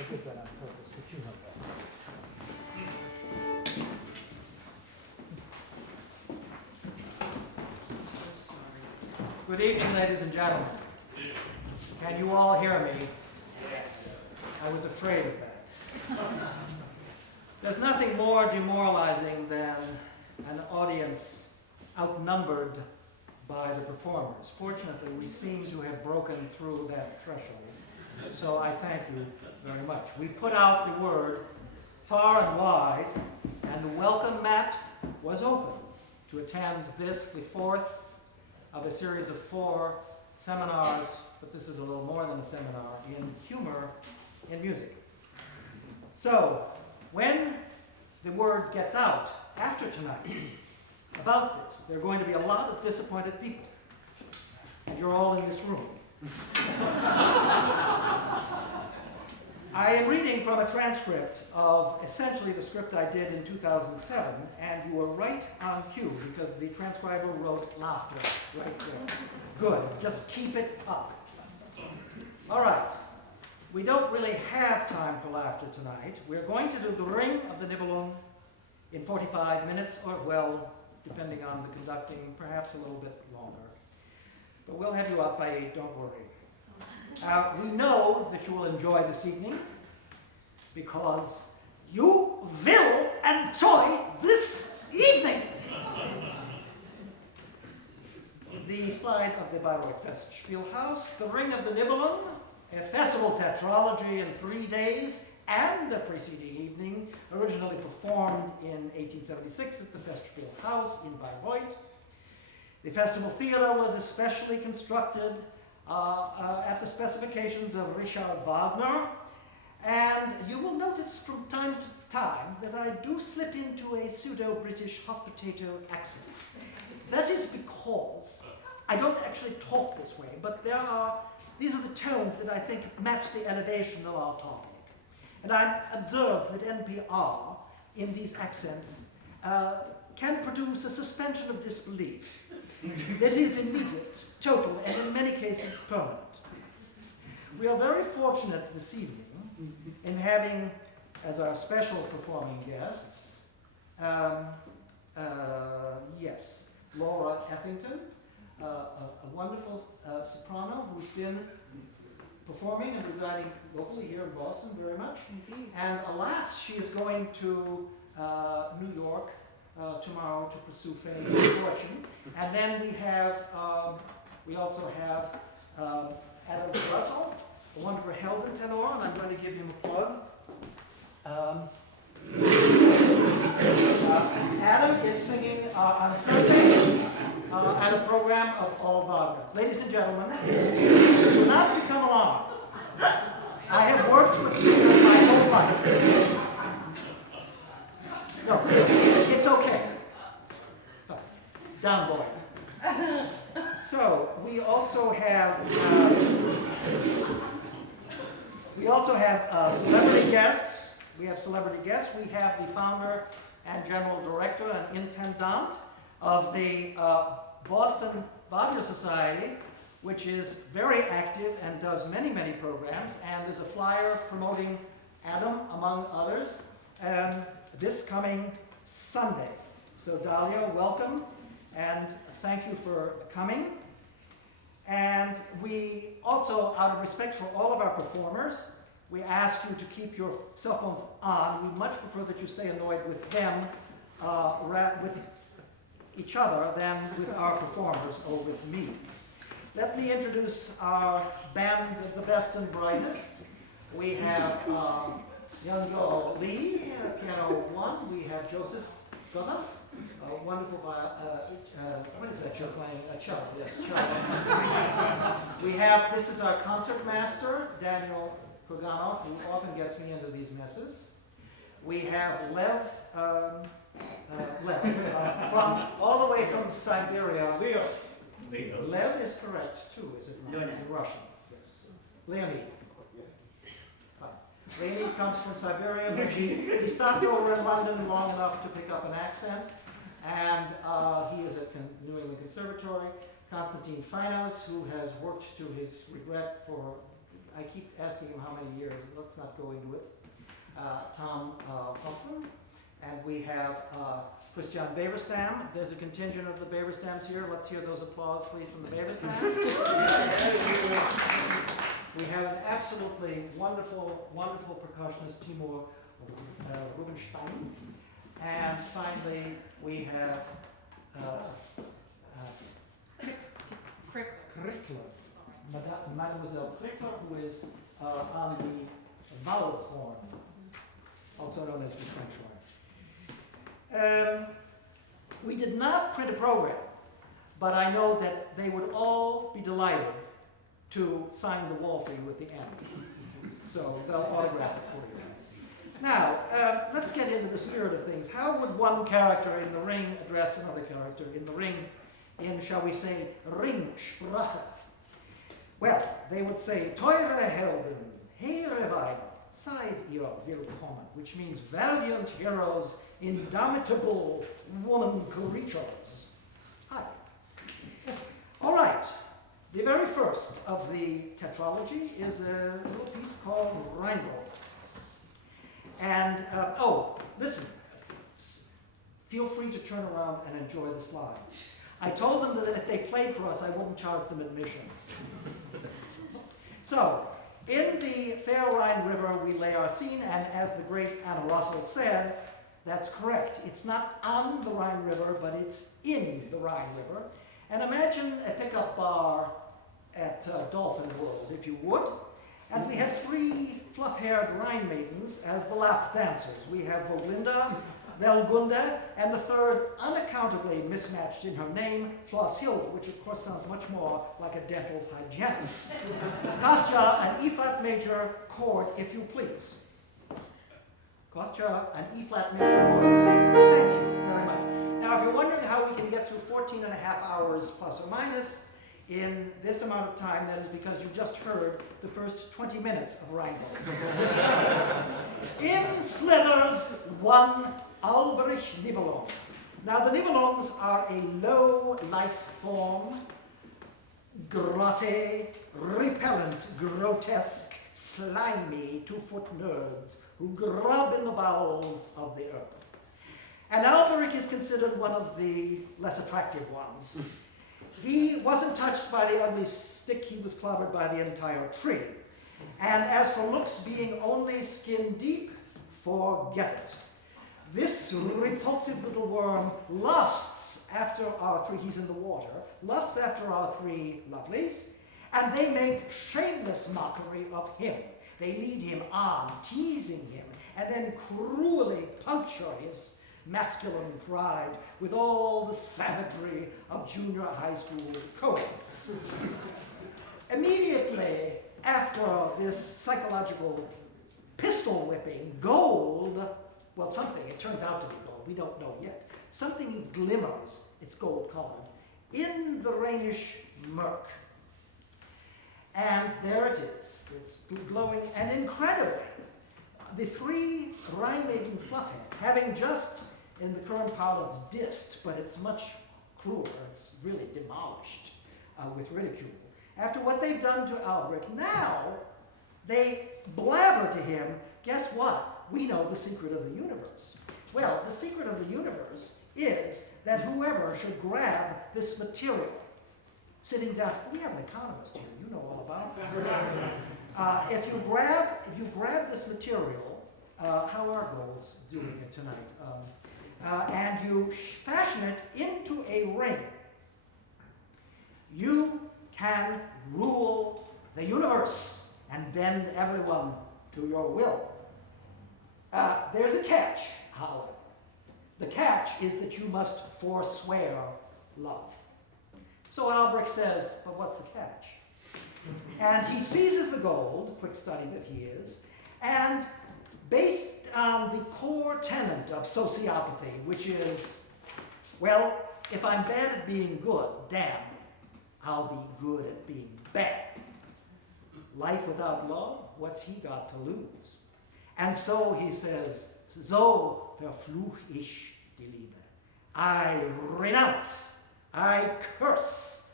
did that on purpose, but you know that. Good evening, ladies and gentlemen. Can you all hear me? I was afraid of that. There's nothing more demoralizing than an audience outnumbered by the performers. Fortunately, we seem to have broken through that threshold. So I thank you very much. We put out the word far and wide, and the welcome mat was open to attend this, the fourth of a series of 4 seminars, but this is a little more than a seminar, in humor in music. So, when the word gets out after tonight about this, there are going to be a lot of disappointed people, and you're all in this room. I am reading from a transcript of essentially the script I did in 2007, and you were right on cue because the transcriber wrote laughter right there. Good, just keep it up. All right, we don't really have time for laughter tonight. We're going to do the Ring of the Nibelung in 45 minutes, or well, depending on the conducting, perhaps a little bit longer. But we'll have you up by 8, don't worry. We know that you will enjoy this evening because you will enjoy this evening. The slide of the Bayreuth Festspielhaus, the Ring of the Nibelung, a festival tetralogy in 3 days and a preceding evening, originally performed in 1876 at the Festspielhaus in Bayreuth. The festival theater was especially constructed at the specifications of Richard Wagner, and you will notice from time to time that I do slip into a pseudo-British hot potato accent. That is because I don't actually talk this way, but these are the tones that I think match the elevation of our topic. And I've observed that NPR in these accents can produce a suspension of disbelief that is immediate, total, and in many cases permanent. We are very fortunate this evening in having as our special performing guests, Laura Ethington, a wonderful soprano who's been performing and residing locally here in Boston very much. Indeed. And alas, she is going to New York tomorrow to pursue fame and fortune. And then we also have Adam Russell, a wonderful Helden tenor, and I'm going to give him a plug. Adam is singing on Sunday at a program of all Wagner. Ladies and gentlemen, do not become alarmed. I have worked with singers my whole life. No, it's okay. Down, boy. So we also have celebrity guests. We have celebrity guests. We have the founder and general director and intendant of the Boston Wagner Society, which is very active and does many, many programs. And there's a flyer promoting Adam, among others, this coming Sunday. So Dahlia, welcome, and thank you for coming. And we also, out of respect for all of our performers, we ask you to keep your cell phones on. We much prefer that you stay annoyed with them, with each other, than with our performers or with me. Let me introduce our band of the best and brightest. We have Younggyo Lee, piano 1. We have Joseph Gotoff, a wonderful what is that you're playing? A cello, yes, cello. This is our concert master, Daniel Kurganov, who often gets me into these messes. We have Lev, from all the way from Siberia. Leo. Lev is correct too, is it not? Leonid. In Russian, yes. Leonid. Leonid comes from Siberia, but he stopped over in London long enough to pick up an accent, and he is at New England Conservatory. Constantine Finehouse, who has worked to his regret for I keep asking him how many years. Let's not go into it. Tom Hofmann. And we have Kristian Baverstam. There's a contingent of the Baverstams here. Let's hear those applause, please, from the Baverstams. We have an absolutely wonderful, wonderful percussionist, Timur Rubinshteyn. And finally, we have Krickler, Mademoiselle Krickler, who is on the vowel horn, also known as the French horn. We did not print a program, but I know that they would all be delighted to sign the wall for you at the end. So they'll autograph it for you. Now, let's get into the spirit of things. How would one character in the ring address another character in the ring, in, shall we say, Ringsprache? Well, they would say, Teure Helden, Heere Weiber, seid ihr willkommen, which means valiant heroes, indomitable woman creatures. Hi. All right. The very first of the tetralogy is a little piece called Rheingold. And, listen, feel free to turn around and enjoy the slides. I told them that if they played for us, I wouldn't charge them admission. So, in the fair Rhine River, we lay our scene, and as the great Anna Russell said, that's correct. It's not on the Rhine River, but it's in the Rhine River. And imagine a pickup bar at Dolphin World, if you would. And we have three fluff-haired Rhine maidens as the lap dancers. We have Voglinda, Velgunda, and the third, unaccountably mismatched in her name, Flosshilde, which of course sounds much more like a dental hygienist. Kostya, an E-flat major chord, if you please. Kostya, an E-flat major chord. Thank you very much. Now, if you're wondering how we can get through 14 and a half hours plus or minus in this amount of time, that is because you just heard the first 20 minutes of Rheingold. In slithers one Albrecht Nibelung. Now, the Nibelungs are a low life form, grotte, repellent, grotesque, slimy, 2-foot nerds who grub in the bowels of the earth. And Alberic is considered one of the less attractive ones. He wasn't touched by the ugly stick, he was clobbered by the entire tree. And as for looks being only skin deep, forget it. This repulsive little worm lusts after our three, he's in the water, lusts after our three lovelies, and they make shameless mockery of him. They lead him on, teasing him, and then cruelly puncture his masculine pride with all the savagery of junior high school coeds. Immediately after this psychological pistol whipping, gold, well, something, it turns out to be gold, we don't know yet. Something glimmers, it's gold colored, in the Rhenish murk. And there it is, it's glowing, and incredibly, the three Rhine maiden fluffheads, having just, in the current parlance, dissed, but it's much crueler, it's really demolished with ridicule. After what they've done to Albrecht, now they blabber to him, guess what? We know the secret of the universe. Well, the secret of the universe is that whoever should grab this material, sitting down, we have an economist here, you know all about it. If you grab this material, how are girls doing it tonight? And you fashion it into a ring, you can rule the universe and bend everyone to your will. There's a catch, however. The catch is that you must forswear love. So Albrecht says, but what's the catch? And he seizes the gold, quick study that he is, and based on the core tenet of sociopathy, which is, well, if I'm bad at being good, damn, I'll be good at being bad. Life without love, what's he got to lose? And so he says, so verfluch ich die Liebe. I renounce, I curse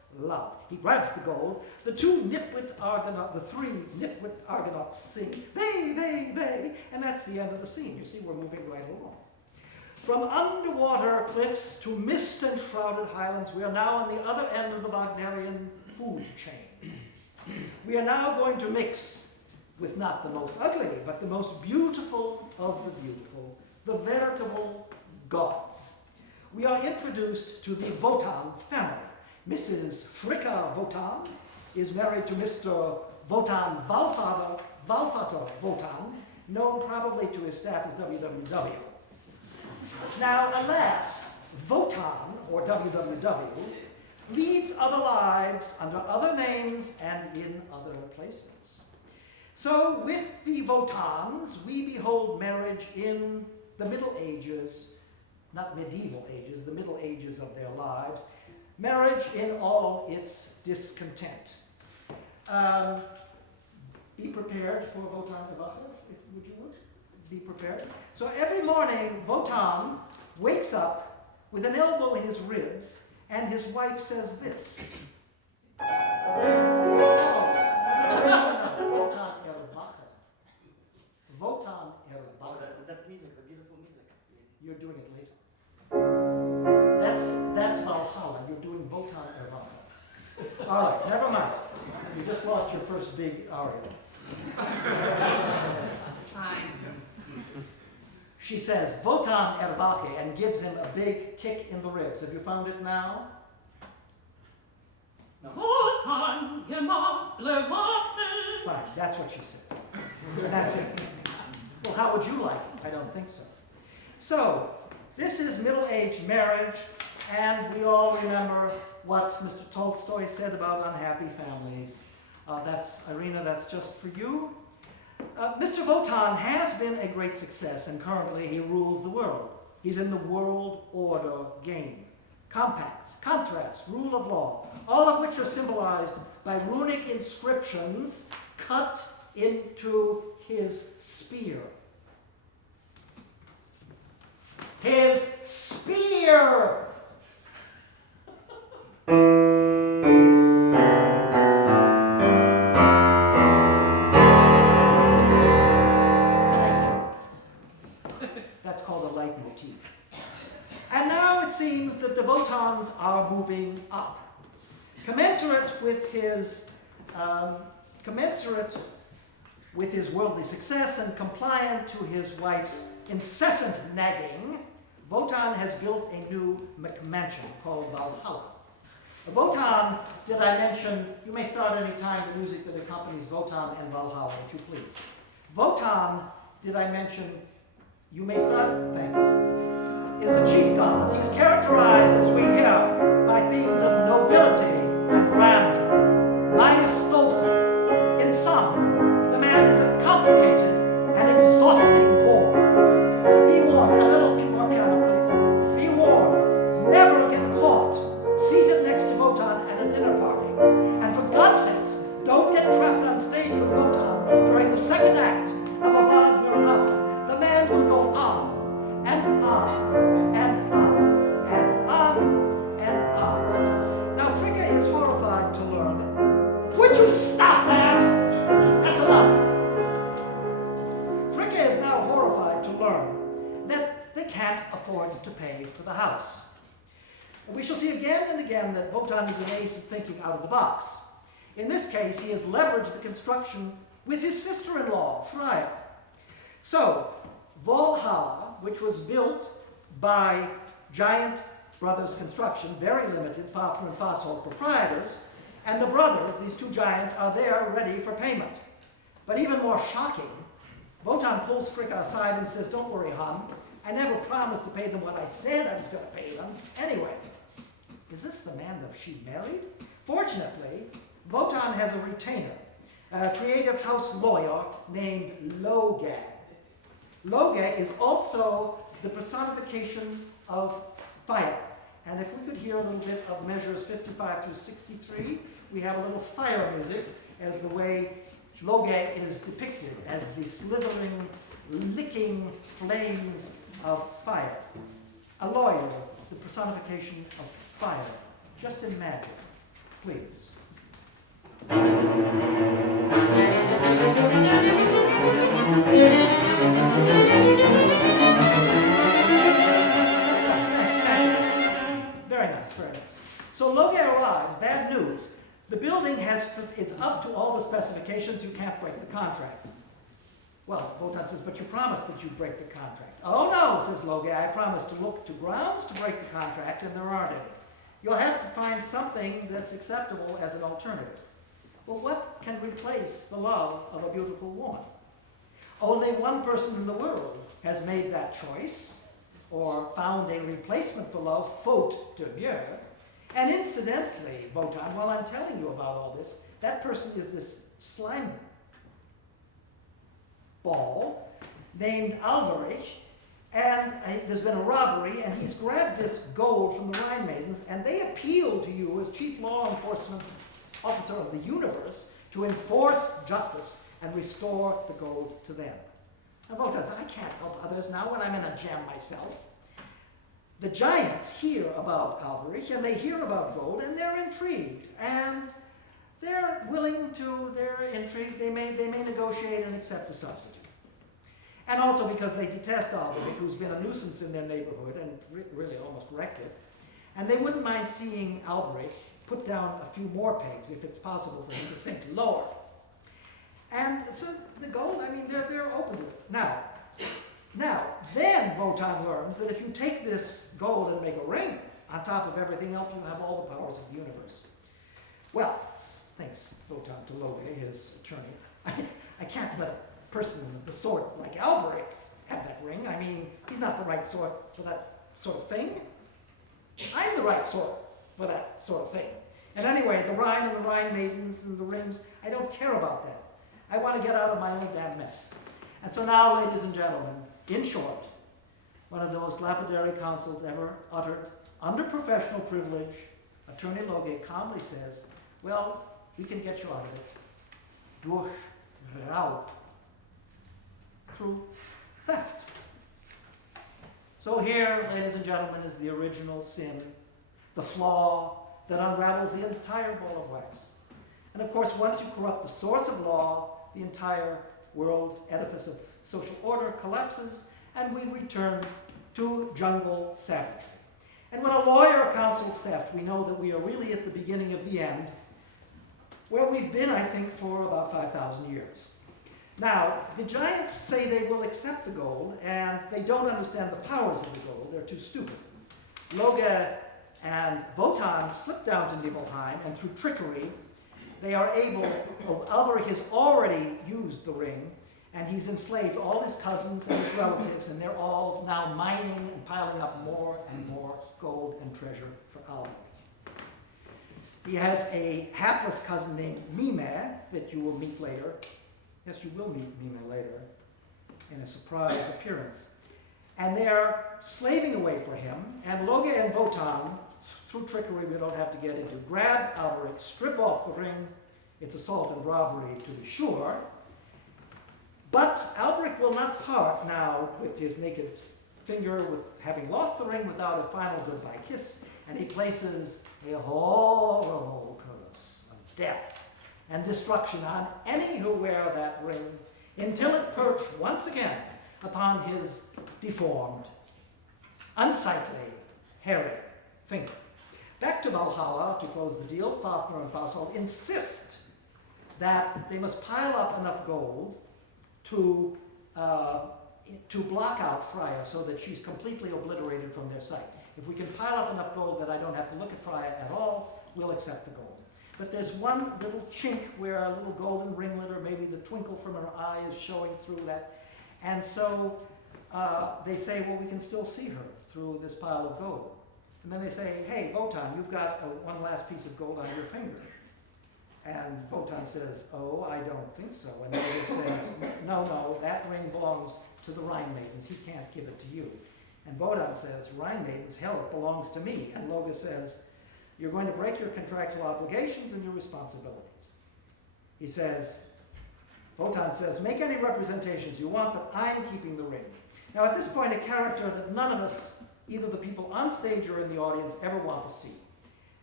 love. He grabs the gold. The three nitwit Argonauts sing, they, and that's the end of the scene. You see, we're moving right along. From underwater cliffs to mist and shrouded highlands, we are now on the other end of the Wagnerian food chain. We are now going to mix with not the most ugly, but the most beautiful of the beautiful, the veritable gods. We are introduced to the Wotan family. Mrs. Fricka Wotan is married to Mr. Wotan Valvater Wotan, known probably to his staff as WWW. Now, alas, Wotan, or WWW, leads other lives under other names and in other places. So, with the Wotans, we behold marriage in the Middle Ages, not medieval ages, the Middle Ages of their lives, marriage in all its discontent. Be prepared for Wotan Erwacher, would you would? Be prepared. So every morning, Wotan wakes up with an elbow in his ribs, and his wife says this. No, Wotan Erwacher. Wotan Erwacher. That music, the beautiful music. You're doing it later. That's Valhalla. You're doing Wotan Erwacher. All right, never mind. You just lost your first big aria. Fine. She says, Wotan Erwache, and gives him a big kick in the ribs. Have you found it now? No. Wotan Erwache. Fine, that's what she says. And that's it. Well, how would you like it? I don't think so. So, this is middle-aged marriage, and we all remember what Mr. Tolstoy said about unhappy families. That's, Irina, that's just for you. Mr. Wotan has been a great success, and currently he rules the world. He's in the world order game. Compacts, contrasts, rule of law, all of which are symbolized by runic inscriptions cut into his spear. His spear! That's called a leitmotif. And now it seems that the Wotans are moving up. Commensurate with his worldly success and compliant to his wife's incessant nagging, Wotan has built a new McMansion called Valhalla. Wotan, did I mention, you may start any time the music that accompanies Wotan and Valhalla, if you please. Wotan, did I mention, you may start, thank you, is the chief god. He's characterized, as we hear, by themes of nobility and grandeur, majestosa. In sum, the man is a complicated and exhausting bore. Be warned, a little more piano, please. Be warned, never get caught seated next to Wotan at a dinner party. And for God's sakes, don't get trapped on stage with Wotan during the second act of a Wagner opera. The man will go on and on and on and on and on. Now, Fricka is horrified to learn that. Would you stop that? That's enough. Fricka is now horrified to learn that they can't afford to pay for the house. We shall see again and again that Wotan is an ace at thinking out of the box. In this case, he has leveraged the construction with his sister-in-law, Freya. So, Valhalla, which was built by Giant Brothers Construction, very limited, Fafner and Fassholt proprietors, and the brothers, these two giants, are there ready for payment. But even more shocking, Wotan pulls Fricka aside and says, "Don't worry, hon, I never promised to pay them what I said I was going to pay them. Anyway, is this the man that she married?" Fortunately, Wotan has a retainer, a creative house lawyer named Logag. Logag is also the personification of fire. And if we could hear a little bit of measures 55 through 63, we have a little fire music as the way Logag is depicted as the slithering, licking flames of fire. A lawyer, the personification of fire, just in magic. please. Very nice, very nice. So Loge arrives, bad news. The building is up to all the specifications, you can't break the contract. Well, Wotan says, but you promised that you'd break the contract. Oh no, says Loge, I promised to look to grounds to break the contract, and there aren't any. You'll have to find something that's acceptable as an alternative. Well, what can replace the love of a beautiful woman? Only one person in the world has made that choice, or found a replacement for love, faute de mieux. And incidentally, Wotan, while I'm telling you about all this, that person is this slime ball named Alberich, and there's been a robbery, and he's grabbed this gold from the Rhine maidens, and they appeal to you as chief law enforcement officer of the universe to enforce justice and restore the gold to them. Now Wotan says, I can't help others now when I'm in a jam myself. The giants hear about Alberich, and they hear about gold, and they're intrigued, and they're willing to, they're intrigued, they may negotiate and accept a substitute. And also because they detest Alberich, who's been a nuisance in their neighborhood and really almost wrecked it. And they wouldn't mind seeing Alberich put down a few more pegs if it's possible for him to sink lower. And so the gold, I mean, they're open to it. Now, then Wotan learns that if you take this gold and make a ring on top of everything else, you have all the powers of the universe. Well, thanks Wotan to Loge, his attorney. I can't let a person of the sort like Alberich have that ring. I mean, he's not the right sort for that sort of thing. I'm the right sort for that sort of thing. And anyway, the Rhine and the Rhine maidens and the rings, I don't care about that. I want to get out of my own damn mess. And so now, ladies and gentlemen, in short, one of the most lapidary counsels ever uttered, under professional privilege, Attorney Loge calmly says, well, we can get you out of it. Durch Raub. Through theft. So here, ladies and gentlemen, is the original sin, the flaw that unravels the entire ball of wax. And of course, once you corrupt the source of law, the entire world edifice of social order collapses, and we return to jungle savagery. And when a lawyer counsels theft, we know that we are really at the beginning of the end, where we've been, I think, for about 5,000 years. Now, the giants say they will accept the gold, and they don't understand the powers of the gold. They're too stupid. Loge and Wotan slip down to Nibelheim, and through trickery, they are able, Alberich has already used the ring, and he's enslaved all his cousins and his relatives, and they're all now mining and piling up more and more gold and treasure for Alberich. He has a hapless cousin named Mime that you will meet later. Yes, you will meet Mime later in a surprise appearance. And they're slaving away for him, and Loge and Wotan, through trickery we don't have to get into, grab Alberich, strip off the ring. It's assault and robbery to be sure. But Alberich will not part now with his naked finger, with having lost the ring, without a final goodbye kiss, and he places a horrible curse of death and destruction on any who wear that ring, until it perch once again upon his deformed, unsightly, hairy finger. Back to Valhalla, to close the deal, Fafner and Fasold insist that they must pile up enough gold to block out Freya so that she's completely obliterated from their sight. If we can pile up enough gold that I don't have to look at Freya at all, we'll accept the gold. But there's one little chink where a little golden ringlet, or maybe the twinkle from her eye, is showing through that. And so they say, well, we can still see her through this pile of gold. And then they say, hey, Wotan, you've got one last piece of gold on your finger. And Wotan says, oh, I don't think so. And Loge says, no, that ring belongs to the Rhine maidens. He can't give it to you. And Wotan says, Rhine maidens, hell, it belongs to me. And Loge says, you're going to break your contractual obligations and your responsibilities. He says, Wotan says, make any representations you want, but I'm keeping the ring. Now at this point, a character that none of us, either the people on stage or in the audience, ever want to see.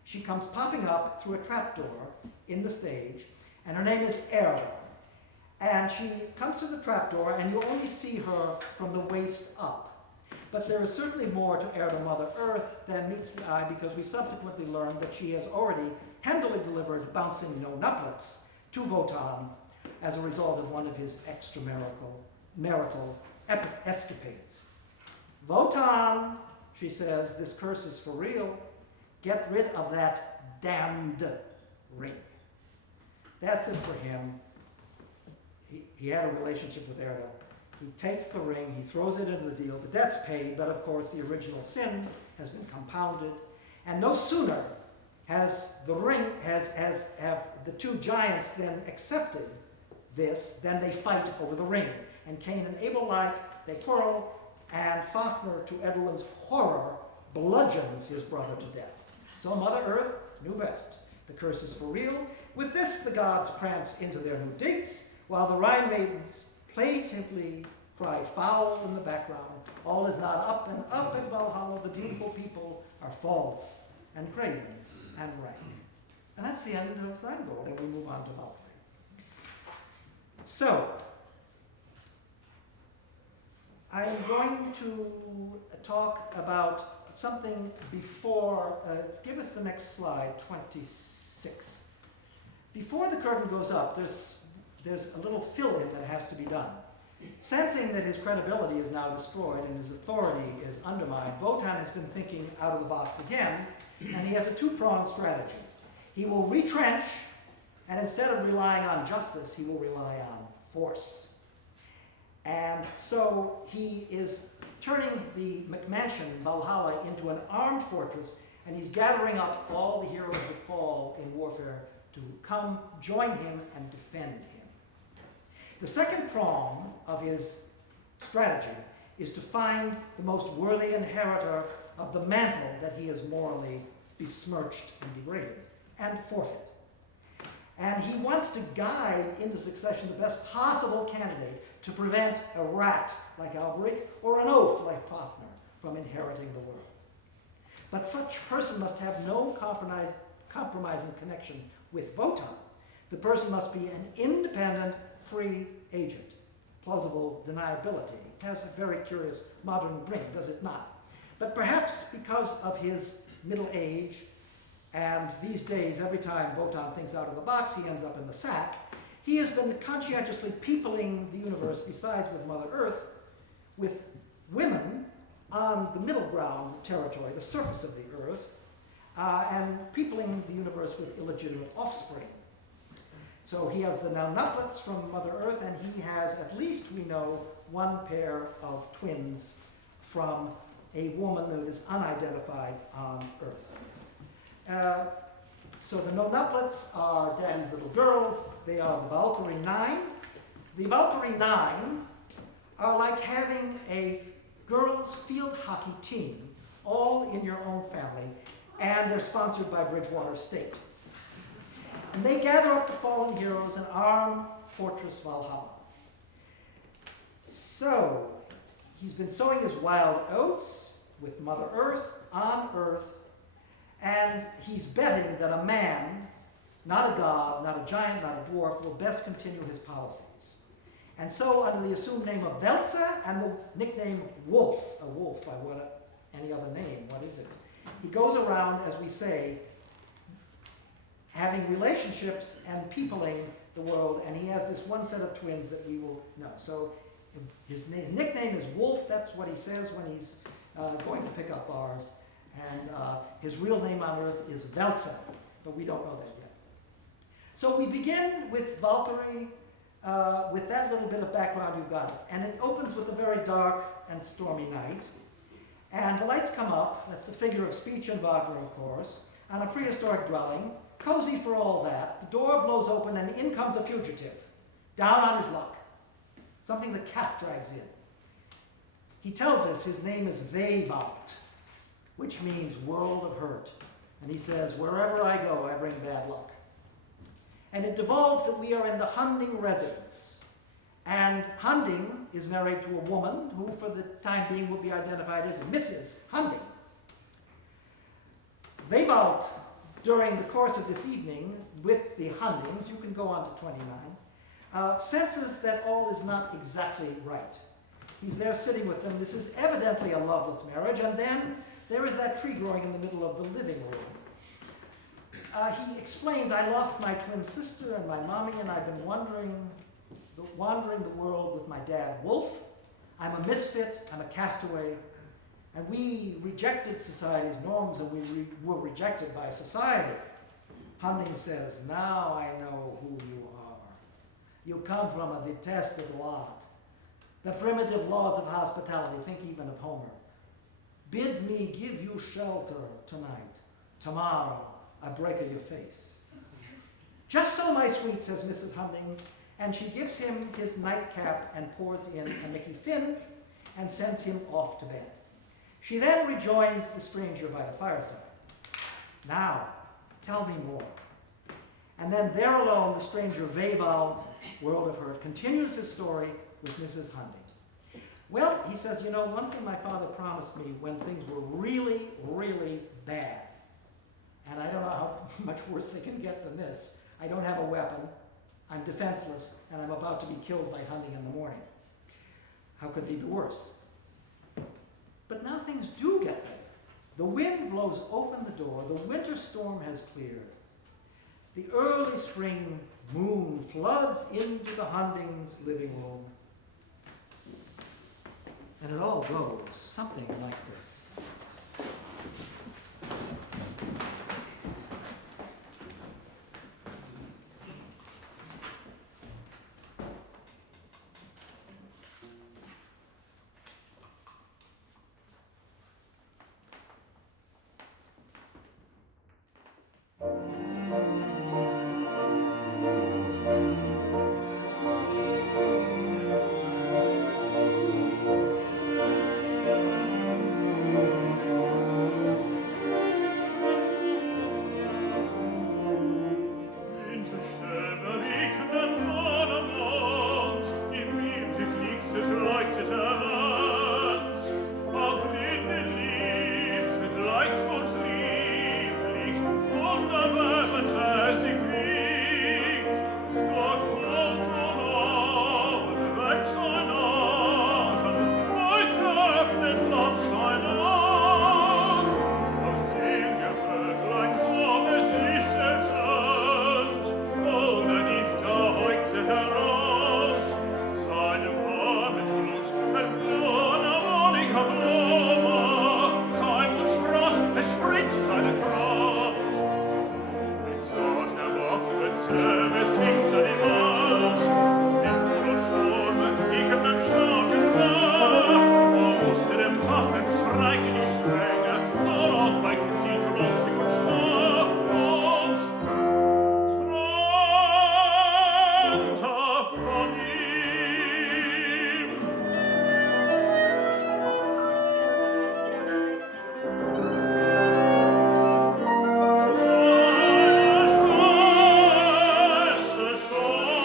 She comes popping up through a trapdoor in the stage, and her name is Erda. And she comes through the trapdoor, and you only see her from the waist up. But there is certainly more to Erda Mother Earth than meets the eye, because we subsequently learn that she has already handily delivered bouncing no-nuplets to Wotan as a result of one of his extramarital escapades. Wotan, she says, this curse is for real. Get rid of that damned ring. That's it for him. He had a relationship with Erda. He takes the ring, he throws it into the deal, the debt's paid, but of course the original sin has been compounded. And no sooner has have the two giants then accepted this, then they fight over the ring. And Cain and Abel like, they quarrel, and Fafnir, to everyone's horror, bludgeons his brother to death. So Mother Earth knew best. The curse is for real. With this, the gods prance into their new digs, while the Rhine maidens plaintively cry foul in the background. All is not up and up in Valhalla. The beautiful people are false and craven and rank. And that's the end of Rheingold, and we move on to Valkyrie. So, I'm going to talk about something before, give us the next slide, 26. Before the curtain goes up, there's a little fill-in that has to be done. Sensing that his credibility is now destroyed and his authority is undermined, Wotan has been thinking out of the box again, and he has a two-pronged strategy. He will retrench, and instead of relying on justice, he will rely on force. And so he is turning the McMansion, Valhalla, into an armed fortress, and he's gathering up all the heroes that fall in warfare to come join him and defend him. The second prong of his strategy is to find the most worthy inheritor of the mantle that he has morally besmirched and degraded, and forfeit. And he wants to guide into succession the best possible candidate to prevent a rat like Alberic or an oaf like Fafnir from inheriting the world. But such person must have no compromising connection with Wotan. The person must be an independent, free agent. Plausible deniability has a very curious modern ring, does it not? But perhaps because of his middle age, and these days, every time Wotan thinks out of the box, he ends up in the sack, he has been conscientiously peopling the universe, besides with Mother Earth, with women on the middle ground territory, the surface of the earth, and peopling the universe with illegitimate offspring. So he has the now-nuplets from Mother Earth, and he has, at least we know, one pair of twins from a woman who is unidentified on Earth. So the no-nuplets are Daddy's little girls. They are the Valkyrie 9. The Valkyrie 9 are like having a girls' field hockey team, all in your own family, and they're sponsored by Bridgewater State. And they gather up the fallen heroes and arm Fortress Valhalla. So, he's been sowing his wild oats with Mother Earth on Earth, and he's betting that a man, not a god, not a giant, not a dwarf, will best continue his policies. And so, under the assumed name of Velza and the nickname Wolf, a wolf by any other name, what is it? He goes around, as we say, having relationships and peopling the world, and he has this one set of twins that we will know. So his nickname is Wolf. That's what he says when he's going to pick up bars. And his real name on Earth is Velza, but we don't know that yet. So we begin with Valkyrie, with that little bit of background you've got. And it opens with a very dark and stormy night. And the lights come up, that's a figure of speech in Wagner, of course, on a prehistoric dwelling, cozy for all that. The door blows open and in comes a fugitive, down on his luck. Something the cat drags in. He tells us his name is Vevalt, which means world of hurt. And he says, wherever I go, I bring bad luck. And it devolves that we are in the Hunding residence. And Hunding is married to a woman who, for the time being, will be identified as Mrs. Hunding. Vevalt during the course of this evening, with the Hundings, you can go on to 29, senses that all is not exactly right. He's there sitting with them. This is evidently a loveless marriage, and then there is that tree growing in the middle of the living room. He explains, I lost my twin sister and my mommy, and I've been wandering the world with my dad, Wolf. I'm a misfit, I'm a castaway, and we rejected society's norms, and we were rejected by society. Hunding says, now I know who you are. You come from a detested lot. The primitive laws of hospitality, think even of Homer. Bid me give you shelter tonight. Tomorrow, I break your face. Just so, my sweet, says Mrs. Hunding, and she gives him his nightcap and pours in a Mickey Finn and sends him off to bed. She then rejoins the stranger by the fireside. Now, tell me more. And then there alone, the stranger Wewald, world of hurt, continues his story with Mrs. Hunding. Well, he says, you know, one thing my father promised me when things were really, really bad, and I don't know how much worse they can get than this. I don't have a weapon, I'm defenseless, and I'm about to be killed by Hunding in the morning. How could they be worse? But now things do get better. The wind blows open the door, the winter storm has cleared. The early spring moon floods into the Hundings' living room. And it all goes something like this. Storm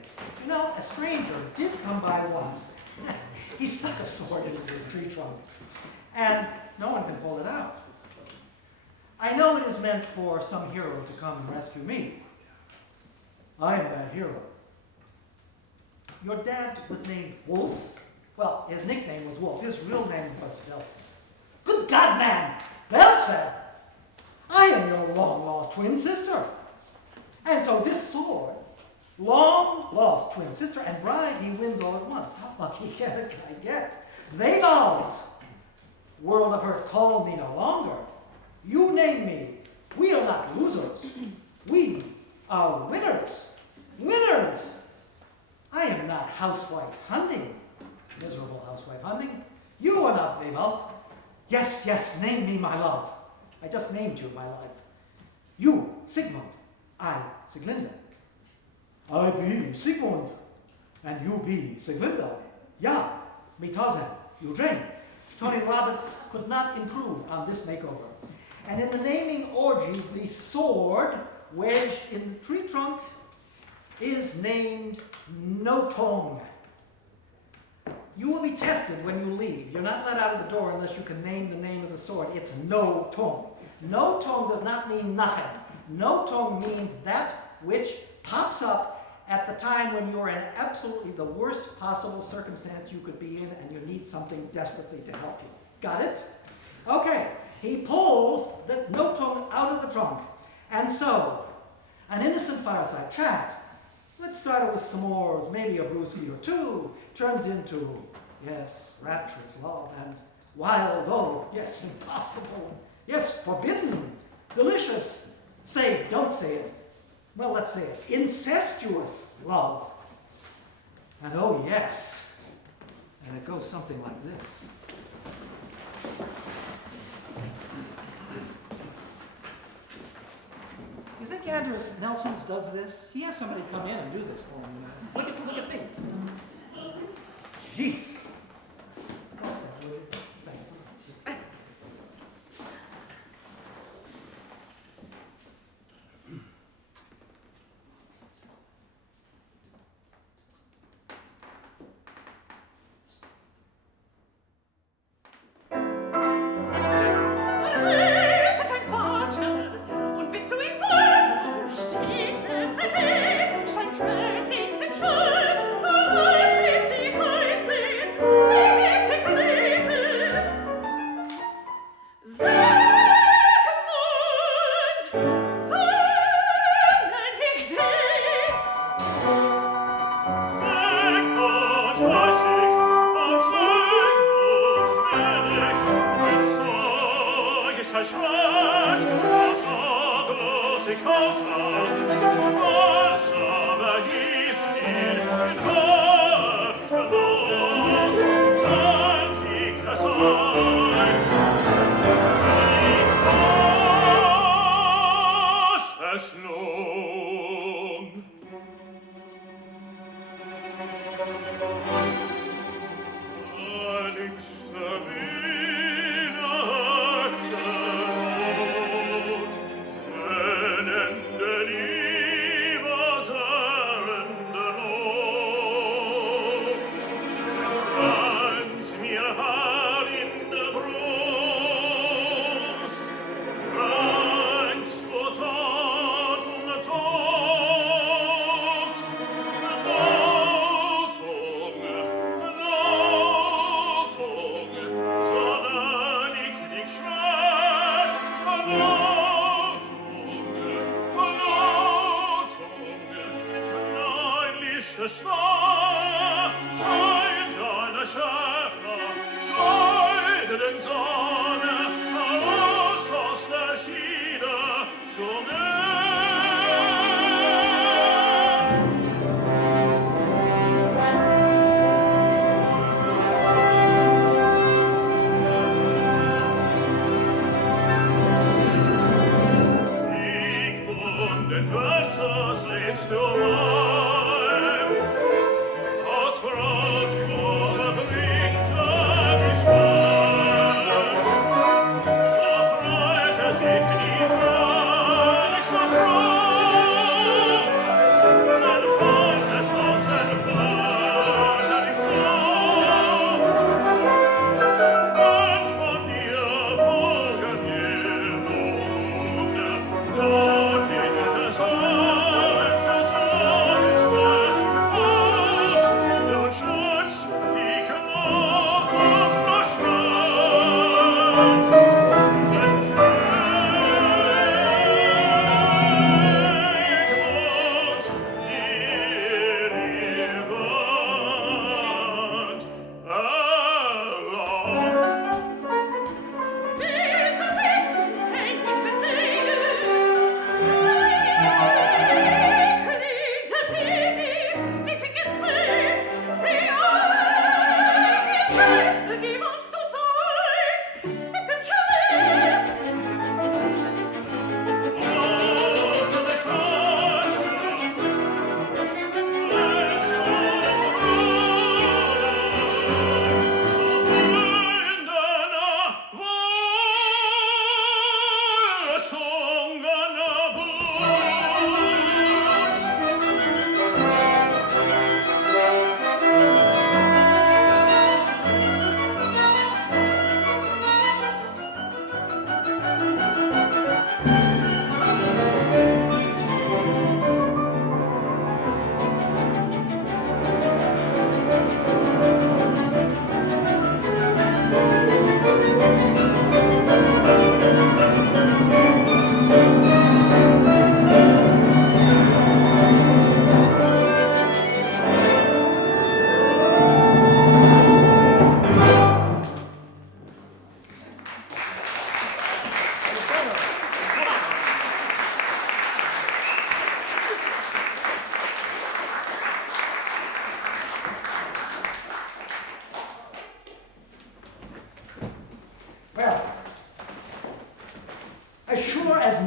You know, a stranger did come by once. He stuck a sword into his tree trunk, and no one can pull it out. I know it is meant for some hero to come and rescue me. I am that hero. Your dad was named Wolf? Well, his nickname was Wolf. His real name was Velsa. Good God, man! Velsa! I am your long-lost twin sister. And so this sword, long-lost twin sister and bride, he wins all at once. How lucky can a guy get? They vowed. World of hurt, call me no longer. You name me. We are not losers. We are winners. Winners! I am not housewife hunting. Miserable housewife hunting. You are not Wewald. Yes, yes, name me my love. I just named you my life. You, Sigmund. I, Siglinde. I be Sigmund. And you be Siglinde. Ja, me tazen, you drain. Tony Roberts could not improve on this makeover. And in the naming orgy, the sword wedged in the tree trunk is named Notong. You will be tested when you leave. You're not let out of the door unless you can name the name of the sword. It's Notong. Notong does not mean nothing. Notong means that which pops up at the time when you're in absolutely the worst possible circumstance you could be in and you need something desperately to help you. Got it? Okay, he pulls the Notong out of the trunk. And so, an innocent fireside chat, let's start with s'mores, maybe a brewski or two, turns into, yes, rapturous love, and wild, oh, yes, impossible, yes, forbidden, delicious, say, don't say it, well, let's say it, incestuous love. And oh, yes, and it goes something like this. You think Andrews Nelson's does this? He has somebody come in and do this for him. You know? Look at me. Jeez. Thanks.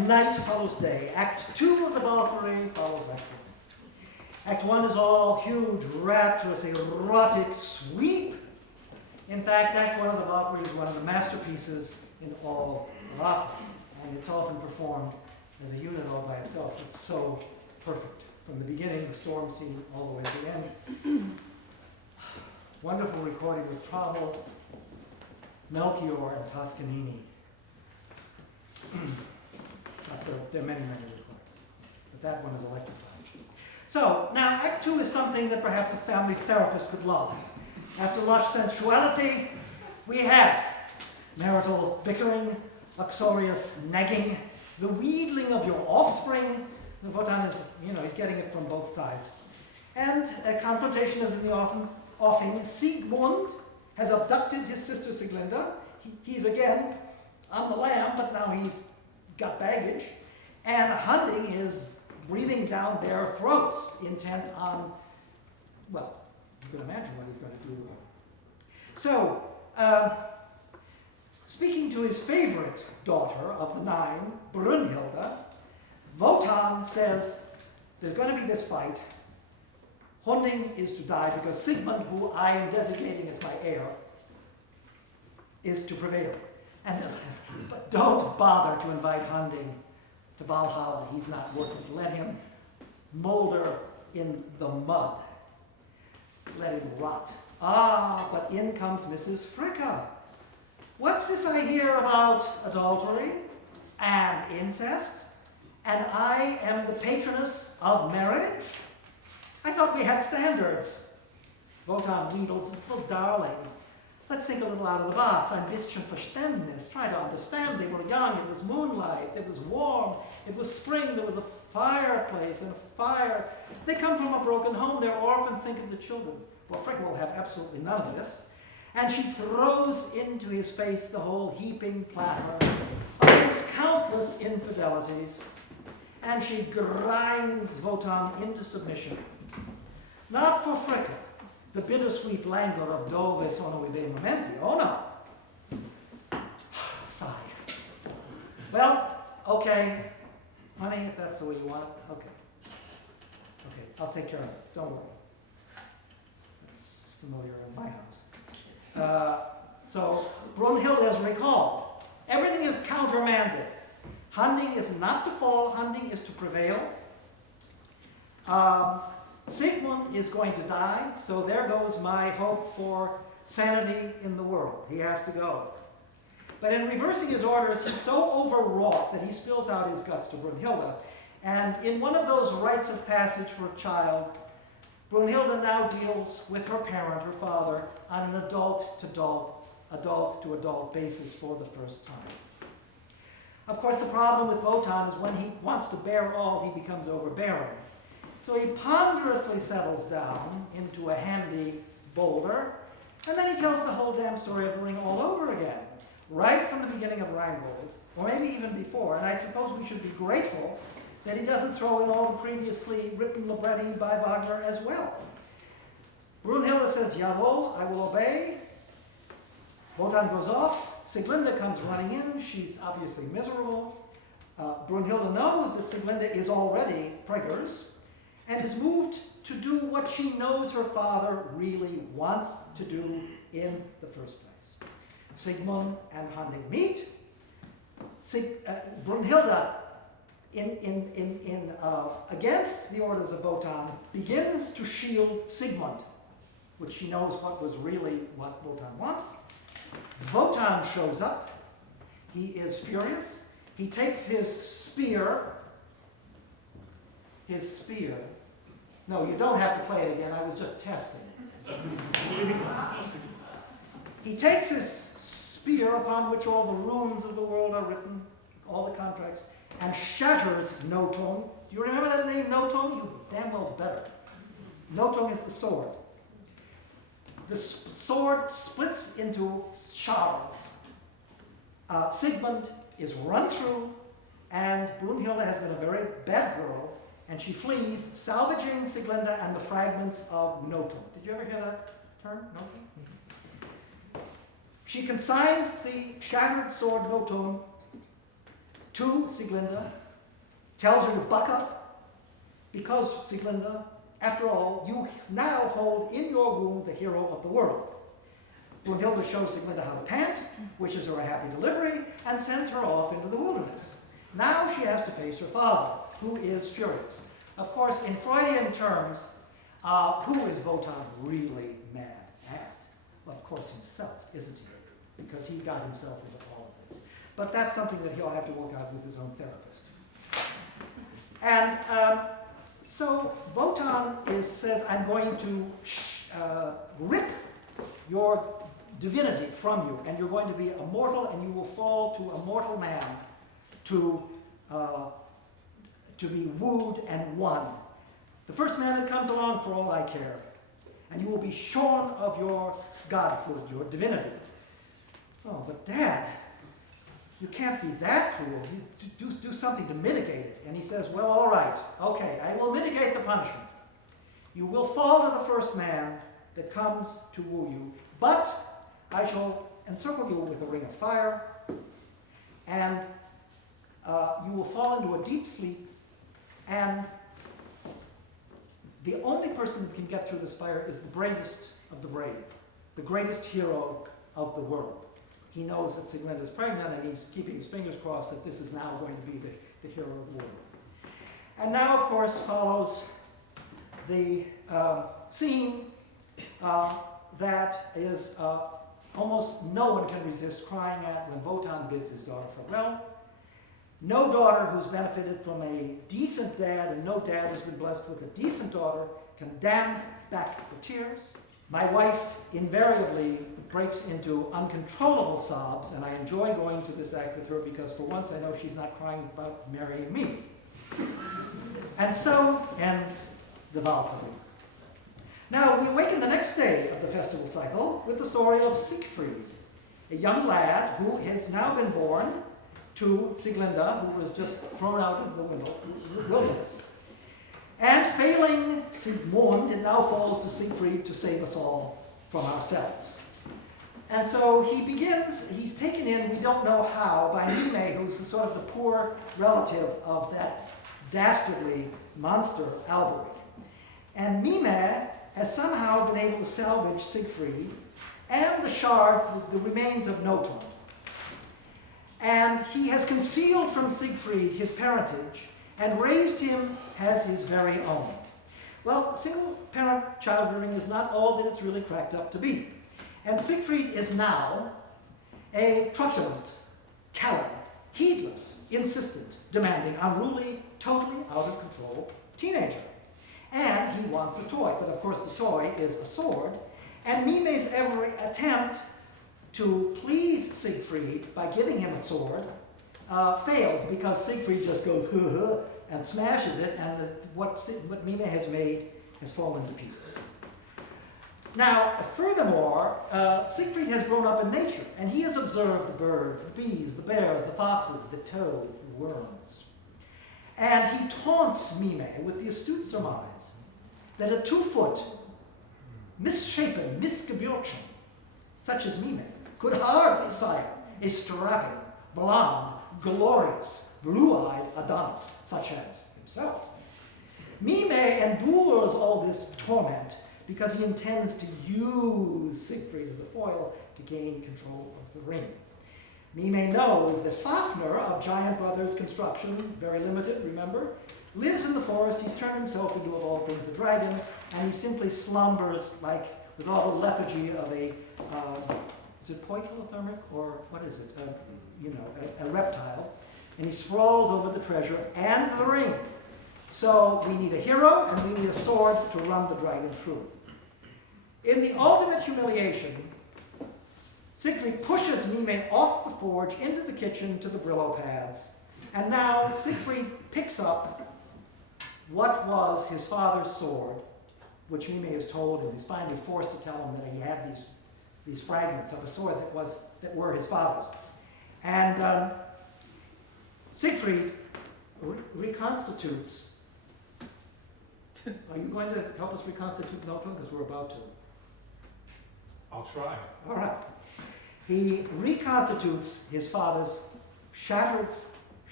night follows day. Act 2 of the Valkyrie follows Act 1. Act 1 is all huge, rapturous, erotic sweep. In fact, Act 1 of the Valkyrie is one of the masterpieces in all of opera, and it's often performed as a unit all by itself. It's so perfect. From the beginning, the storm scene, all the way to the end. Wonderful recording with Trammell, Melchior, and Toscanini. There are many, many recordings, but that one is electrifying. So, now Act 2 is something that perhaps a family therapist could love. After lush sensuality, we have marital bickering, uxorious nagging, the wheedling of your offspring. The Wotan is, he's getting it from both sides. And a confrontation is in the offing. Siegmund has abducted his sister Sieglinde. He's again on the lam, but now he's got baggage. And Hunding is breathing down their throats, intent on, well, you can imagine what he's going to do. So, speaking to his favorite daughter of the 9, Brunhilde, Wotan says, there's going to be this fight. Hunding is to die because Sigmund, who I am designating as my heir, is to prevail. And but don't bother to invite Hunding to Valhalla. He's not worth it. Let him molder in the mud. Let him rot. Ah, but in comes Mrs. Fricka. What's this I hear about adultery and incest? And I am the patroness of marriage? I thought we had standards. Wotan wheedles, oh darling, let's think a little out of the box. Ein bisschen Verständnis. Try to understand. They were young, it was moonlight, it was warm, it was spring, there was a fireplace and a fire. They come from a broken home, they're orphans, think of the children. Well, Fricka will have absolutely none of this. And she throws into his face the whole heaping platter of his countless infidelities. And she grinds Wotan into submission. Not for Fricka, the bittersweet languor of Dove sono I momenti. Oh no. Sigh. Well, okay. Honey, if that's the way you want it, okay. Okay, I'll take care of it. Don't worry. It's familiar in my house. So Brunhilde is recalled. Everything is countermanded. Hunding is not to fall, Hunding is to prevail. Sigmund is going to die, so there goes my hope for sanity in the world. He has to go. But in reversing his orders, he's so overwrought that he spills out his guts to Brunhilde. And in one of those rites of passage for a child, Brunhilde now deals with her parent, her father, on an adult-to-adult basis for the first time. Of course, the problem with Wotan is when he wants to bear all, he becomes overbearing. So he ponderously settles down into a handy boulder, and then he tells the whole damn story of the ring all over again, right from the beginning of Rheingold, or maybe even before. And I suppose we should be grateful that he doesn't throw in all the previously written libretti by Wagner as well. Brunhilde says, Jawohl, I will obey. Wotan goes off. Sieglinde comes running in. She's obviously miserable. Brunhilde knows that Sieglinde is already preggers and is moved to do what she knows her father really wants to do in the first place. Sigmund and Hunding meet. Brunhilde, against the orders of Wotan, begins to shield Sigmund, which she knows what was really what Wotan wants. Wotan shows up. He is furious. He takes his spear. No, you don't have to play it again. I was just testing. He takes his spear, upon which all the runes of the world are written, all the contracts, and shatters Notung. Do you remember that name, Notung? You damn well better. Notung is the sword. The sword splits into shards. Sigmund is run through, and Brunhilde has been a very bad girl, and she flees, salvaging Sieglinde and the fragments of Notung. Did you ever hear that term, Notung? She consigns the shattered sword Notung to Sieglinde, tells her to buck up, because Sieglinde, after all, you now hold in your womb the hero of the world. Brunhilde shows Sieglinde how to pant, wishes her a happy delivery, and sends her off into the wilderness. Now she has to face her father, who is furious. Of course, in Freudian terms, who is Wotan really mad at? Well, of course, himself, isn't he? Because he got himself into all of this. But that's something that he'll have to work out with his own therapist. And so Wotan says, I'm going to rip your divinity from you, and you're going to be a mortal, and you will fall to a mortal man to be wooed and won. The first man that comes along, for all I care, and you will be shorn of your godhood, your divinity. Oh, but Dad, you can't be that cruel. You do something to mitigate it. And he says, well, all right, okay, I will mitigate the punishment. You will fall to the first man that comes to woo you, but I shall encircle you with a ring of fire, and you will fall into a deep sleep, and the only person that can get through this fire is the bravest of the brave, the greatest hero of the world. He knows that Sieglinde is pregnant, and he's keeping his fingers crossed that this is now going to be the hero of the world. And now, of course, follows the scene that is almost no one can resist crying at when Wotan bids his daughter farewell. No daughter who's benefited from a decent dad, and no dad who's been blessed with a decent daughter, can dam back the tears. My wife invariably breaks into uncontrollable sobs, and I enjoy going to this act with her because for once I know she's not crying about marrying me. And so ends the Valkyrie. Now, we awaken the next day of the festival cycle with the story of Siegfried, a young lad who has now been born to Sieglinde, who was just thrown out into the wilderness. And failing Siegmund, it now falls to Siegfried to save us all from ourselves. And so he begins, he's taken in, we don't know how, by Mime, who's the sort of the poor relative of that dastardly monster, Alberic. And Mime has somehow been able to salvage Siegfried and the shards, the remains of Nothung. And he has concealed from Siegfried his parentage and raised him as his very own. Well, single-parent child rearing is not all that it's really cracked up to be. And Siegfried is now a truculent, callous, heedless, insistent, demanding, unruly, totally out of control teenager. And he wants a toy, but of course the toy is a sword. And Mime's every attempt to please Siegfried by giving him a sword fails, because Siegfried just goes and smashes it, and what Mime has made has fallen to pieces. Now, furthermore, Siegfried has grown up in nature, and he has observed the birds, the bees, the bears, the foxes, the toads, the worms. And he taunts Mime with the astute surmise that a 2-foot, misshapen, Missgebürtchen, such as Mime, could hardly sire a strapping, blonde, glorious, blue-eyed Adonis, such as himself. Mime endures all this torment because he intends to use Siegfried as a foil to gain control of the ring. Mime knows that Fafnir of Giant Brothers construction, very limited, remember, lives in the forest. He's turned himself into, of all things, a dragon, and he simply slumbers like with all the lethargy of a, is it poikilothermic, or what is it, a reptile, and he sprawls over the treasure and the ring. So we need a hero, and we need a sword to run the dragon through. In the ultimate humiliation, Siegfried pushes Mime off the forge into the kitchen to the Brillo pads, and now Siegfried picks up what was his father's sword, which Mime is told, and is finally forced to tell him that he had these fragments of a sword that were his father's. And Siegfried reconstitutes. Are you going to help us reconstitute Nothung? Because we're about to. I'll try. All right. He reconstitutes his father's shattered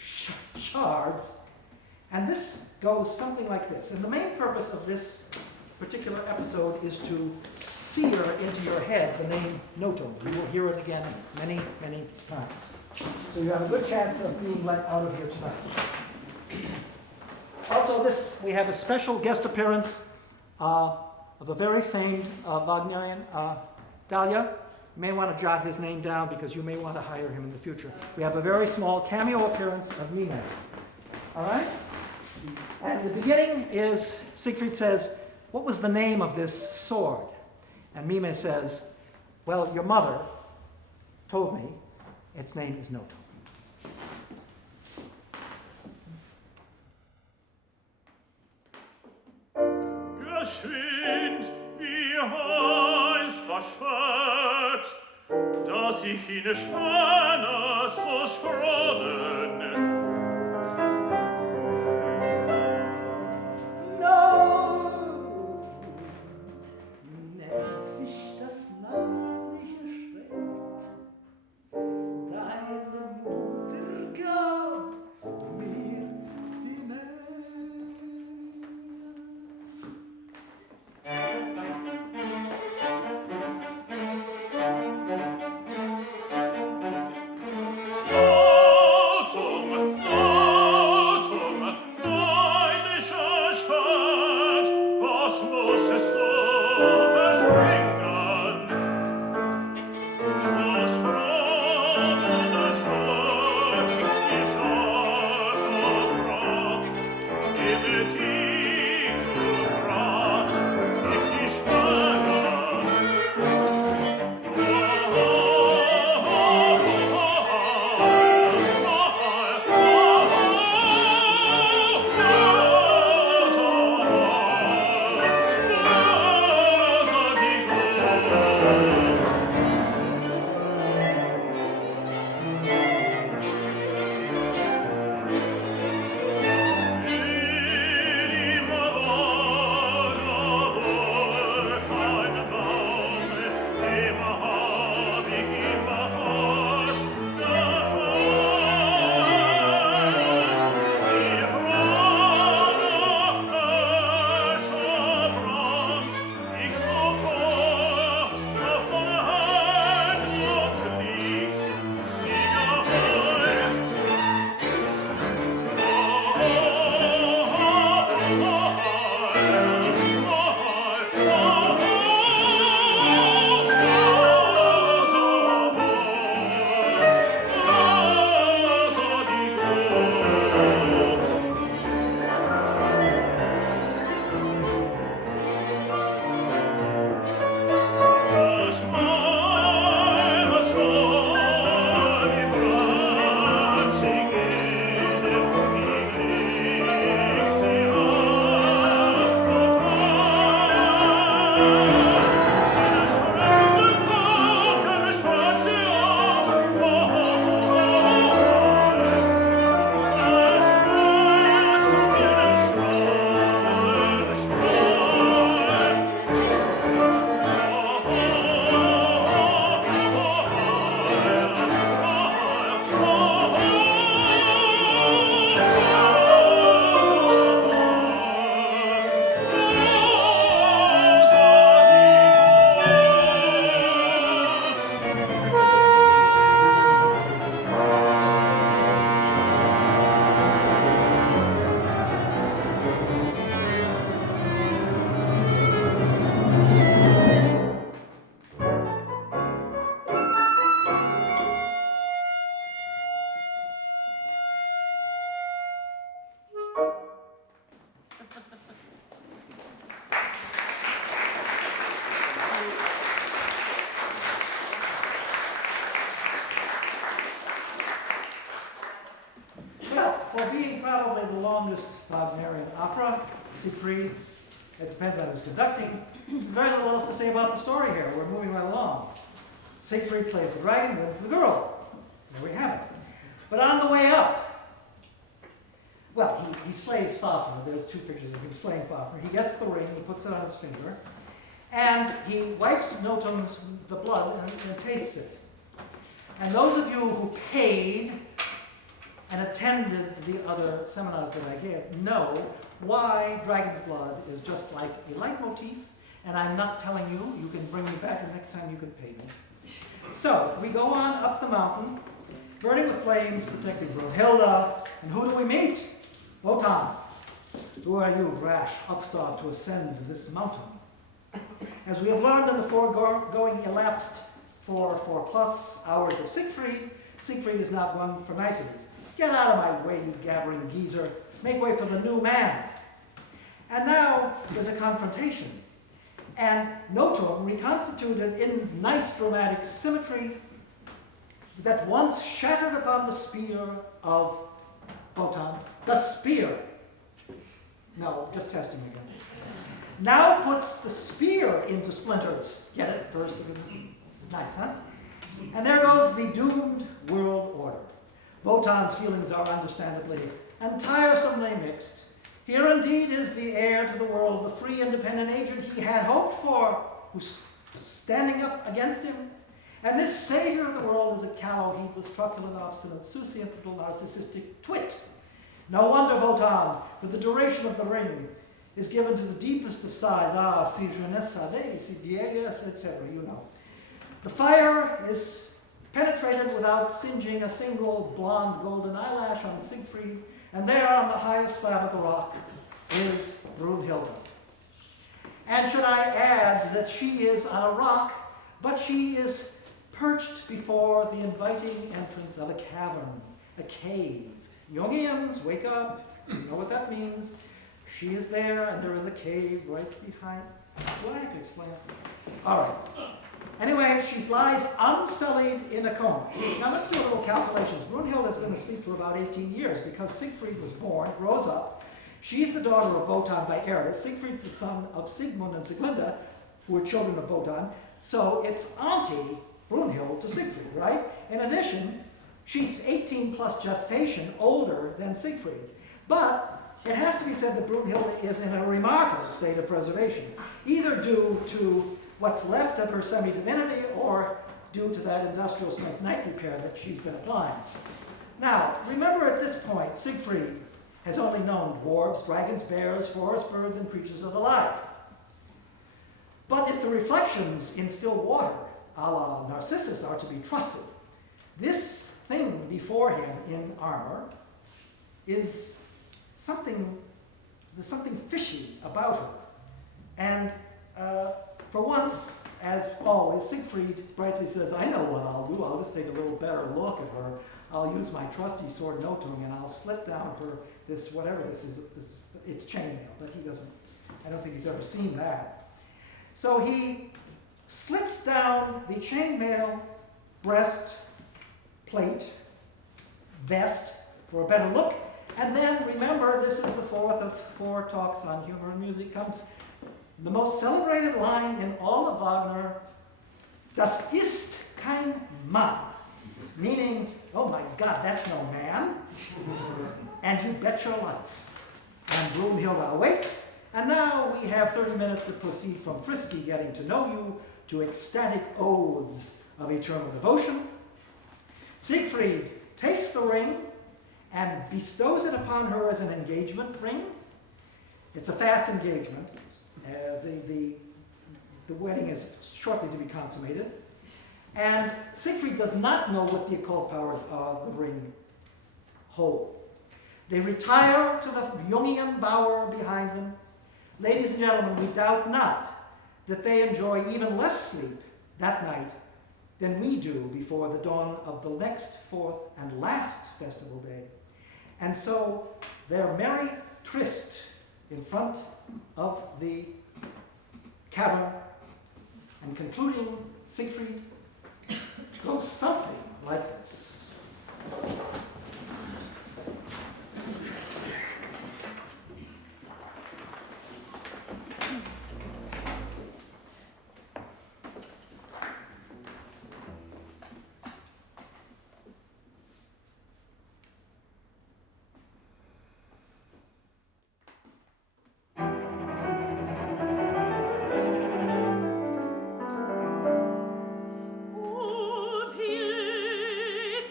shards. And this goes something like this. And the main purpose of this particular episode is to sear into your head the name notum. You will hear it again many, many times. So you have a good chance of being let out of here tonight. Also, we have a special guest appearance of a very famed Wagnerian, Dahlia. You may want to jot his name down because you may want to hire him in the future. We have a very small cameo appearance of Mime. All right? And the beginning is, Siegfried says, what was the name of this sword? And Mime says, well, your mother told me its name is Noto. Geschwind, wie heißt das Schwert, das ich in der Spanne so sprongen? No, nennt sich das namenliche Schwert. Deine Mutter gab mir die Nähe. Wagnerian opera, Siegfried. It depends on who's conducting. There's very little else to say about the story here. We're moving right along. Siegfried slays the dragon, wins the girl. There we have it. But on the way up, well, he slays Fafner. There's two pictures of him slaying Fafner. He gets the ring, he puts it on his finger, and he wipes Notum's the blood and tastes it. And those of you who paid and attended the other seminars that I gave know why Dragon's Blood is just like a leitmotif, and I'm not telling you. You can bring me back, and next time you can pay me. So, we go on up the mountain, burning with flames, protecting Brunhilde, and who do we meet? Wotan. Who are you, rash upstart, to ascend this mountain? As we have learned in the foregoing elapsed 4+ hours of Siegfried, Siegfried is not one for niceties. Get out of my way, you gabbering geezer. Make way for the new man. And now there's a confrontation. And Noturn, reconstituted in nice dramatic symmetry, that once shattered upon the spear of Wotan, the spear. No, just testing again. Now puts the spear into splinters. Get it? First, nice, huh? And there goes the doomed world order. Wotan's feelings are understandably and tiresomely mixed. Here indeed is the heir to the world, the free independent agent he had hoped for, who's standing up against him. And this savior of the world is a callow, heedless, truculent, obstinate, souciant little narcissistic twit. No wonder Wotan, for the duration of the ring, is given to the deepest of sighs. Ah, si je ne savais, si vieilles, etc. You know. The fire is penetrated without singeing a single blonde golden eyelash on Siegfried, and there on the highest slab of the rock is Brunhilde. And should I add that she is on a rock, but she is perched before the inviting entrance of a cavern, a cave. Jungians, wake up. You know what that means. She is there, and there is a cave right behind. Do I have to explain it? All right. Anyway, she lies unsullied in a coma. Now let's do a little calculations. Brunhilde has been asleep for about 18 years because Siegfried was born, grows up. She's the daughter of Wotan by Eris. Siegfried's the son of Sigmund and Sieglinde, who are children of Wotan. So it's auntie Brunhilde to Siegfried, right? In addition, she's 18 plus gestation, older than Siegfried. But it has to be said that Brunhilde is in a remarkable state of preservation, either due to what's left of her semi-divinity or due to that industrial strength night repair that she's been applying. Now, remember at this point, Siegfried has only known dwarves, dragons, bears, forest birds, and creatures of the like. But if the reflections in still water, a la Narcissus, are to be trusted, this thing before him in armor is there's something fishy about her. And for once, as always, Siegfried brightly says, I know what I'll do. I'll just take a little better look at her. I'll use my trusty sword Notung, and I'll slit down her, whatever this is, it's chainmail, but I don't think he's ever seen that. So he slits down the chainmail breast plate, vest, for a better look, and then remember, this is the fourth of 4 talks on humor and music, comes the most celebrated line in all of Wagner, Das ist kein Mann, meaning, oh my God, that's no man, and you bet your life. And Brunhilde awakes, and now we have 30 minutes that proceed from frisky getting to know you to ecstatic oaths of eternal devotion. Siegfried takes the ring and bestows it upon her as an engagement ring. It's a fast engagement. The wedding is shortly to be consummated. And Siegfried does not know what the occult powers of the ring hold. They retire to the Jungian bower behind them. Ladies and gentlemen, we doubt not that they enjoy even less sleep that night than we do before the dawn of the next 4th and last festival day. And so their merry tryst in front of the cavern and concluding Siegfried goes something like this. Oh,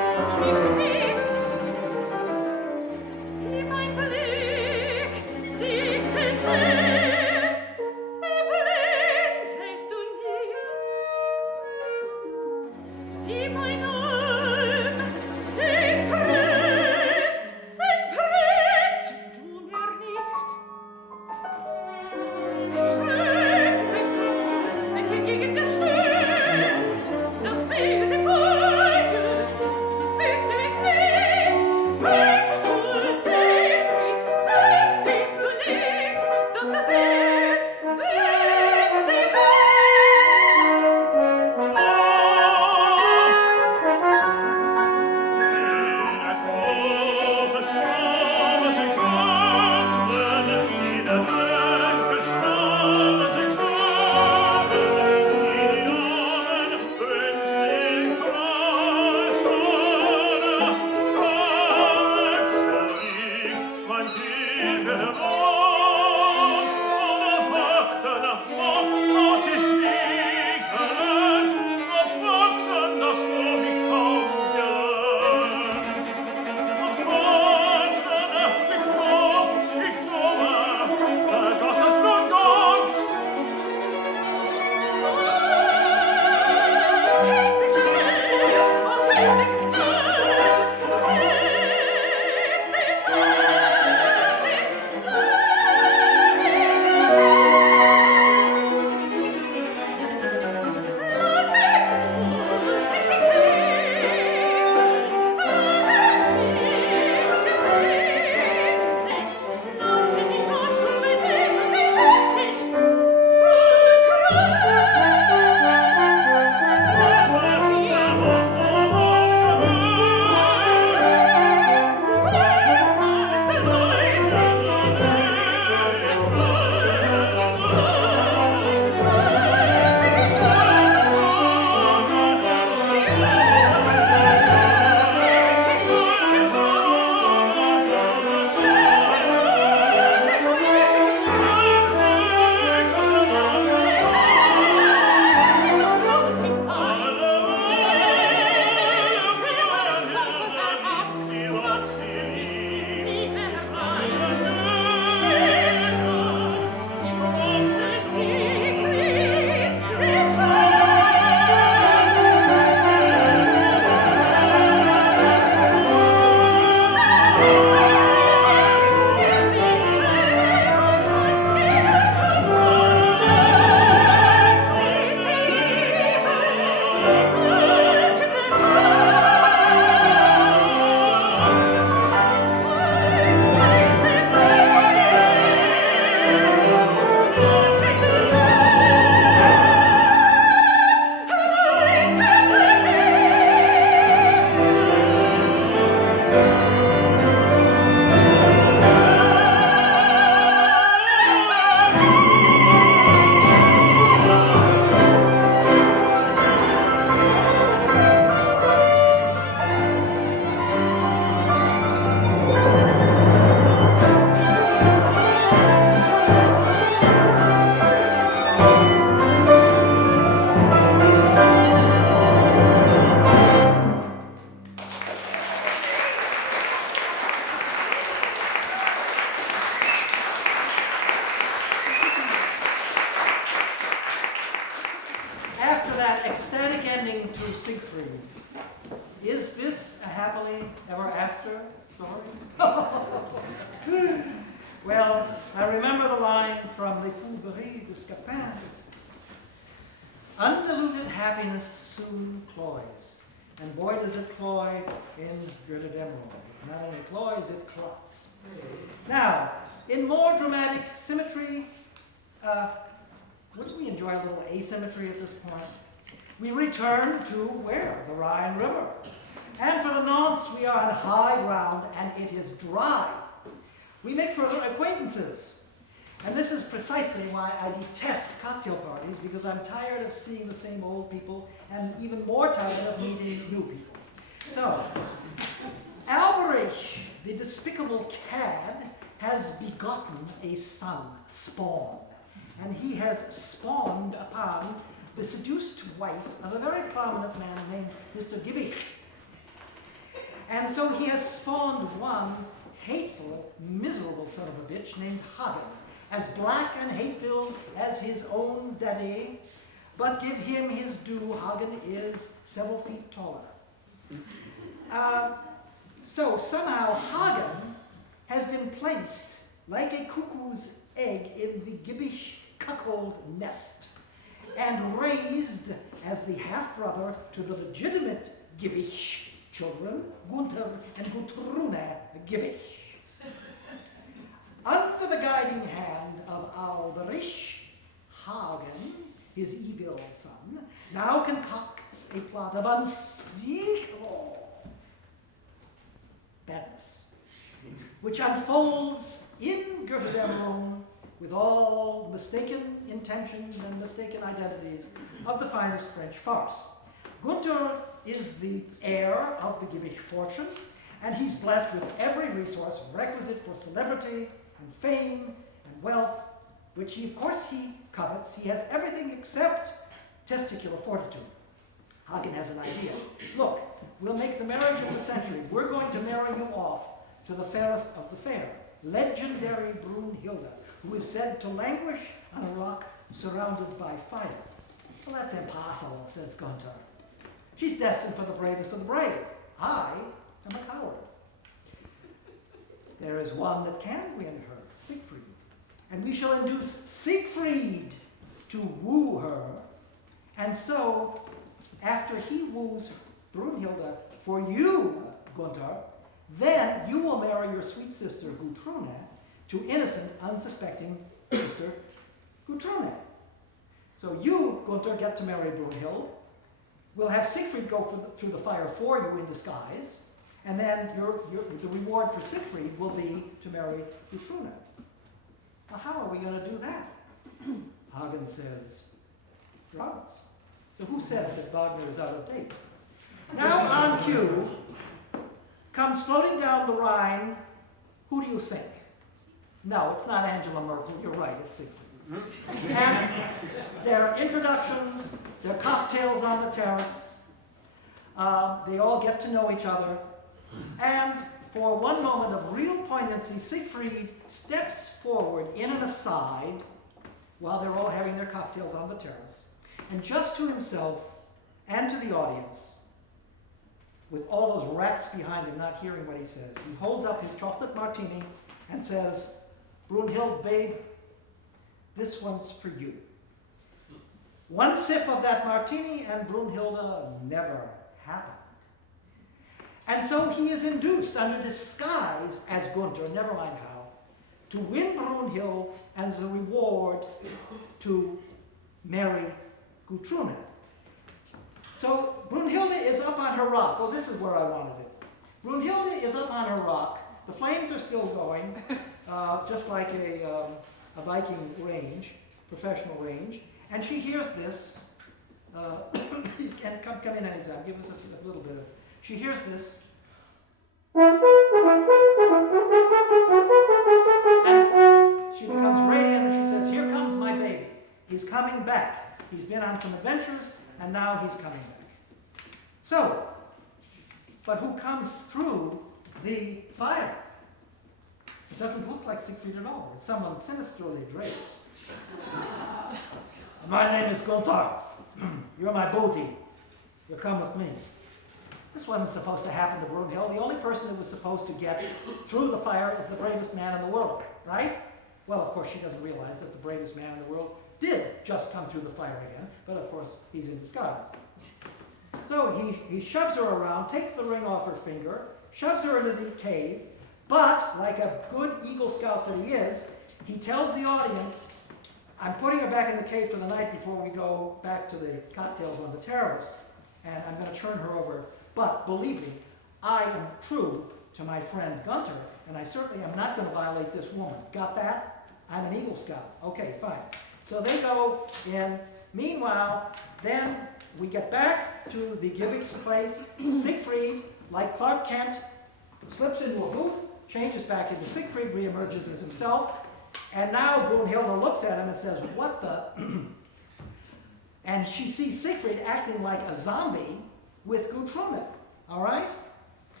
Well, I remember the line from Les Fougueries de Scapin. Undiluted happiness soon cloys, and boy does it cloy in Götterdämmerung. Not only cloys, it clots. Now, in more dramatic symmetry, wouldn't we enjoy a little asymmetry at this point? We return to where? The Rhine River. And for the nonce, we are on high ground, and it is dry. We make further acquaintances. And this is precisely why I detest cocktail parties, because I'm tired of seeing the same old people, and even more tired of meeting new people. So, Alberich, the despicable cad, has begotten a son, Spawn. And he has spawned upon the seduced wife of a very prominent man named Mr. Gibbich. And so he has spawned one hateful, miserable son of a bitch named Hagen, as black and hate-filled as his own daddy. But give him his due, Hagen is several feet taller. So somehow Hagen has been placed like a cuckoo's egg in the Gibbish cuckold nest and raised as the half-brother to the legitimate Gibbish children, Gunther and Gutrune Gibbish. Under the guiding hand of Alberich, Hagen, his evil son, now concocts a plot of unspeakable badness, which unfolds in Götterdämmerung with all the mistaken intentions and mistaken identities of the finest French farce. Gunther is the heir of the Gibbish fortune, and he's blessed with every resource requisite for celebrity and fame and wealth, which of course he covets. He has everything except testicular fortitude. Hagen has an idea. Look, we'll make the marriage of the century. We're going to marry you off to the fairest of the fair, legendary Brunhilde, who is said to languish on a rock surrounded by fire. Well, that's impossible, says Gunther. She's destined for the bravest of the brave. I am a coward. There is one that can win her, Siegfried. And we shall induce Siegfried to woo her. And so, after he woos Brunhilde for you, Gunther, then you will marry your sweet sister Gutrune to innocent, unsuspecting sister Gutrune. So you, Gunther, get to marry Brunhild. We'll have Siegfried go through the fire for you in disguise, and then the reward for Siegfried will be to marry Gutrune. Now, how are we going to do that? Hagen says, drugs. So who said that Wagner is out of date? Now on cue comes floating down the Rhine, who do you think? No, it's not Angela Merkel, you're right, it's Siegfried. And there are introductions, there are cocktails on the terrace, they all get to know each other, and for one moment of real poignancy, Siegfried steps forward in an aside while they're all having their cocktails on the terrace, and just to himself and to the audience, with all those rats behind him not hearing what he says, he holds up his chocolate martini and says, Brunhild, babe, this one's for you. One sip of that martini and Brunhilde never happened. And so he is induced under disguise as Gunther, never mind how, to win Brunhild as a reward to marry Gutrune. So Brunhilde is up on her rock. Oh, this is where I wanted it. Brunhilde is up on her rock. The flames are still going, just like a Viking range, professional range. And she hears this. You can come in anytime. Give us a little bit of. She hears this. And she becomes radiant and she says, here comes my baby. He's coming back. He's been on some adventures and now he's coming back. So, but who comes through the fire? It doesn't look like Siegfried at all. It's someone sinisterly draped. My name is Gotoff. You're my booty. You come with me. This wasn't supposed to happen to Brunhild. The only person who was supposed to get through the fire is the bravest man in the world, right? Well, of course, she doesn't realize that the bravest man in the world did just come through the fire again, but of course, he's in disguise. So he shoves her around, takes the ring off her finger, shoves her into the cave, but like a good Eagle Scout that he is, he tells the audience, I'm putting her back in the cave for the night before we go back to the cocktails on the terrace, and I'm going to turn her over. But believe me, I am true to my friend Gunther, and I certainly am not going to violate this woman. Got that? I'm an Eagle Scout. Okay, fine. So they go in. Meanwhile, then we get back to the Gibbig's place. Siegfried, like Clark Kent, slips into a booth, changes back into Siegfried, reemerges as himself, and now Brunhilde looks at him and says, what the? And she sees Siegfried acting like a zombie with Gutrune, all right?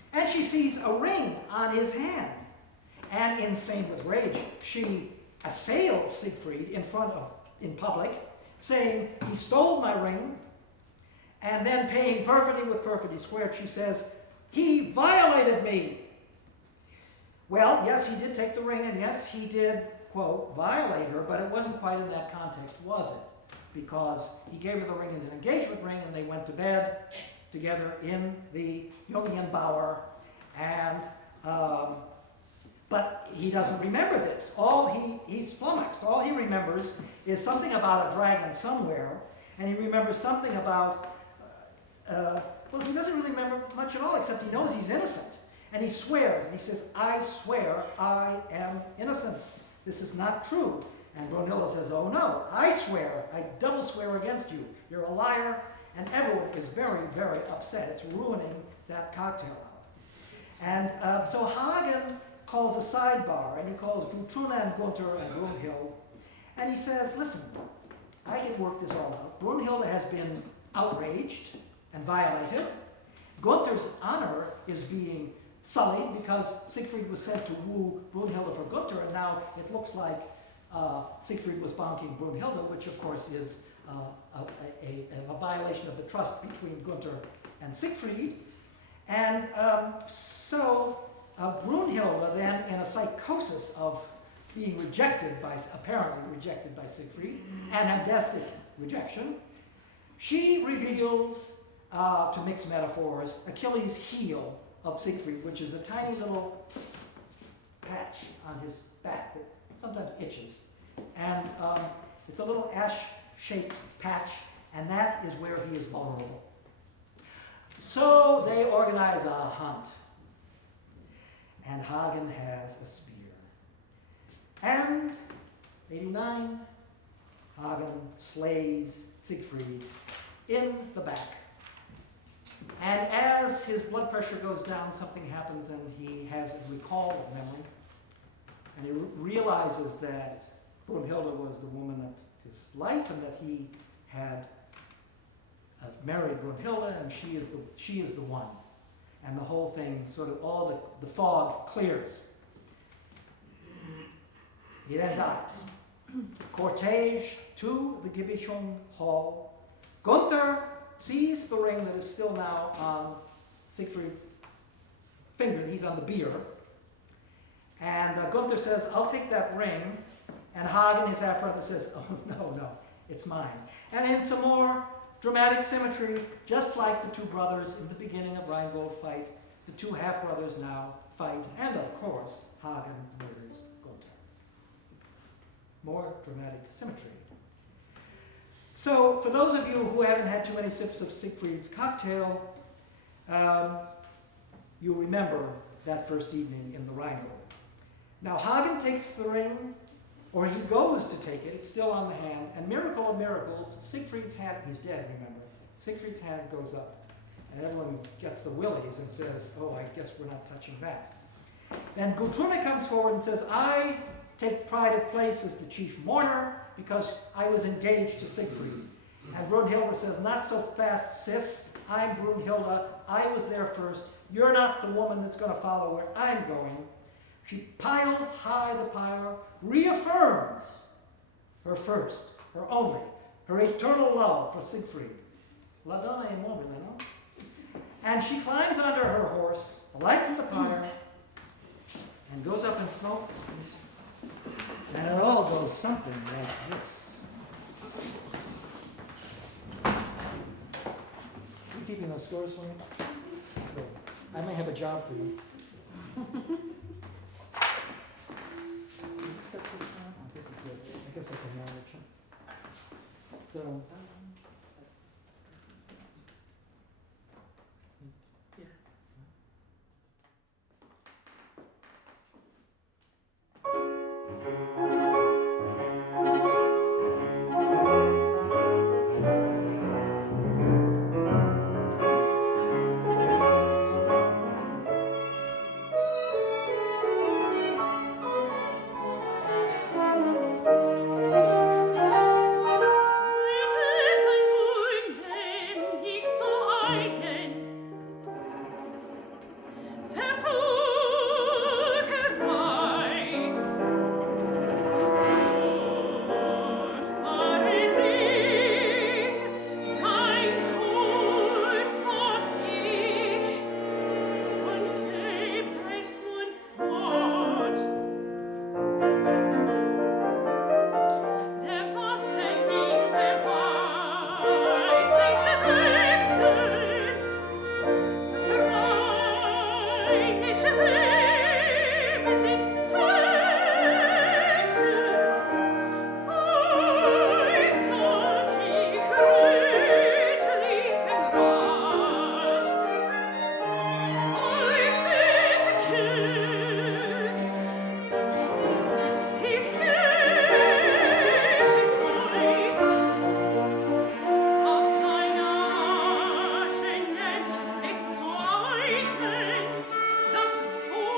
And she sees a ring on his hand. And insane with rage, she assails Siegfried in public, saying, he stole my ring. And then paying perfidy with perfidy squared, she says, he violated me. Well, yes, he did take the ring, and yes, he did, quote, violate her, but it wasn't quite in that context, was it? Because he gave her the ring as an engagement ring, and they went to bed together in the Jungian bower, and but he doesn't remember this. He's flummoxed. All he remembers is something about a dragon somewhere, and he remembers something about, well, he doesn't really remember much at all, except he knows he's innocent. And he swears, and he says, I swear I am innocent. This is not true. And Brunhilde says, oh no, I swear, I double swear against you. You're a liar. And everyone is very, very upset. It's ruining that cocktail hour. And so Hagen calls a sidebar, and he calls Gutruna and Gunther and Brunhilde. And he says, listen, I can work this all out. Brunhilde has been outraged and violated. Gunther's honor is being sullied because Siegfried was sent to woo Brunhilde for Gunther, and now it looks like Siegfried was bonking Brunhilde, which of course is a violation of the trust between Gunther and Siegfried. And so Brunhilde then, in a psychosis of being apparently rejected by Siegfried, anamnestic rejection, she reveals, to mix metaphors, Achilles' heel of Siegfried, which is a tiny little patch on his back that sometimes itches. And it's a little ash-shaped patch, and that is where he is vulnerable. So they organize a hunt, and Hagen has a spear. And 89, Hagen slays Siegfried in the back. And as his blood pressure goes down, something happens, and he has a recall of memory. And he realizes that Brunhilde was the woman of his life, and that he had married Brunhilde, and she is the one. And the whole thing, sort of all the fog clears. He then dies. Cortege to the Gibichung Hall. Gunther sees the ring that is still now on Siegfried's finger. He's on the bier. And Gunther says, I'll take that ring. And Hagen, his half-brother, says, oh, no, it's mine. And in some more dramatic symmetry, just like the two brothers in the beginning of Rheingold fight, the two half-brothers now fight. And of course, Hagen murders Gunther. More dramatic symmetry. So, for those of you who haven't had too many sips of Siegfried's cocktail, you'll remember that first evening in the Rheingold. Now, Hagen takes the ring, or he goes to take it. It's still on the hand. And miracle of miracles, Siegfried's hand, he's dead, remember. Siegfried's hand goes up. And everyone gets the willies and says, oh, I guess we're not touching that. Then Gutrune comes forward and says, I take pride of place as the chief mourner because I was engaged to Siegfried. And Brunhilde says, not so fast, sis. I'm Brunhilde. I was there first. You're not the woman that's going to follow where I'm going. She piles high the pyre, reaffirms her first, her only, her eternal love for Siegfried. La donna è mobile, no? And she climbs under her horse, lights the pyre, and goes up in smoke. And it all goes something like this. You keeping those scores for me? Good. I may have a job for you. I guess I can manage it. So, yeah. Das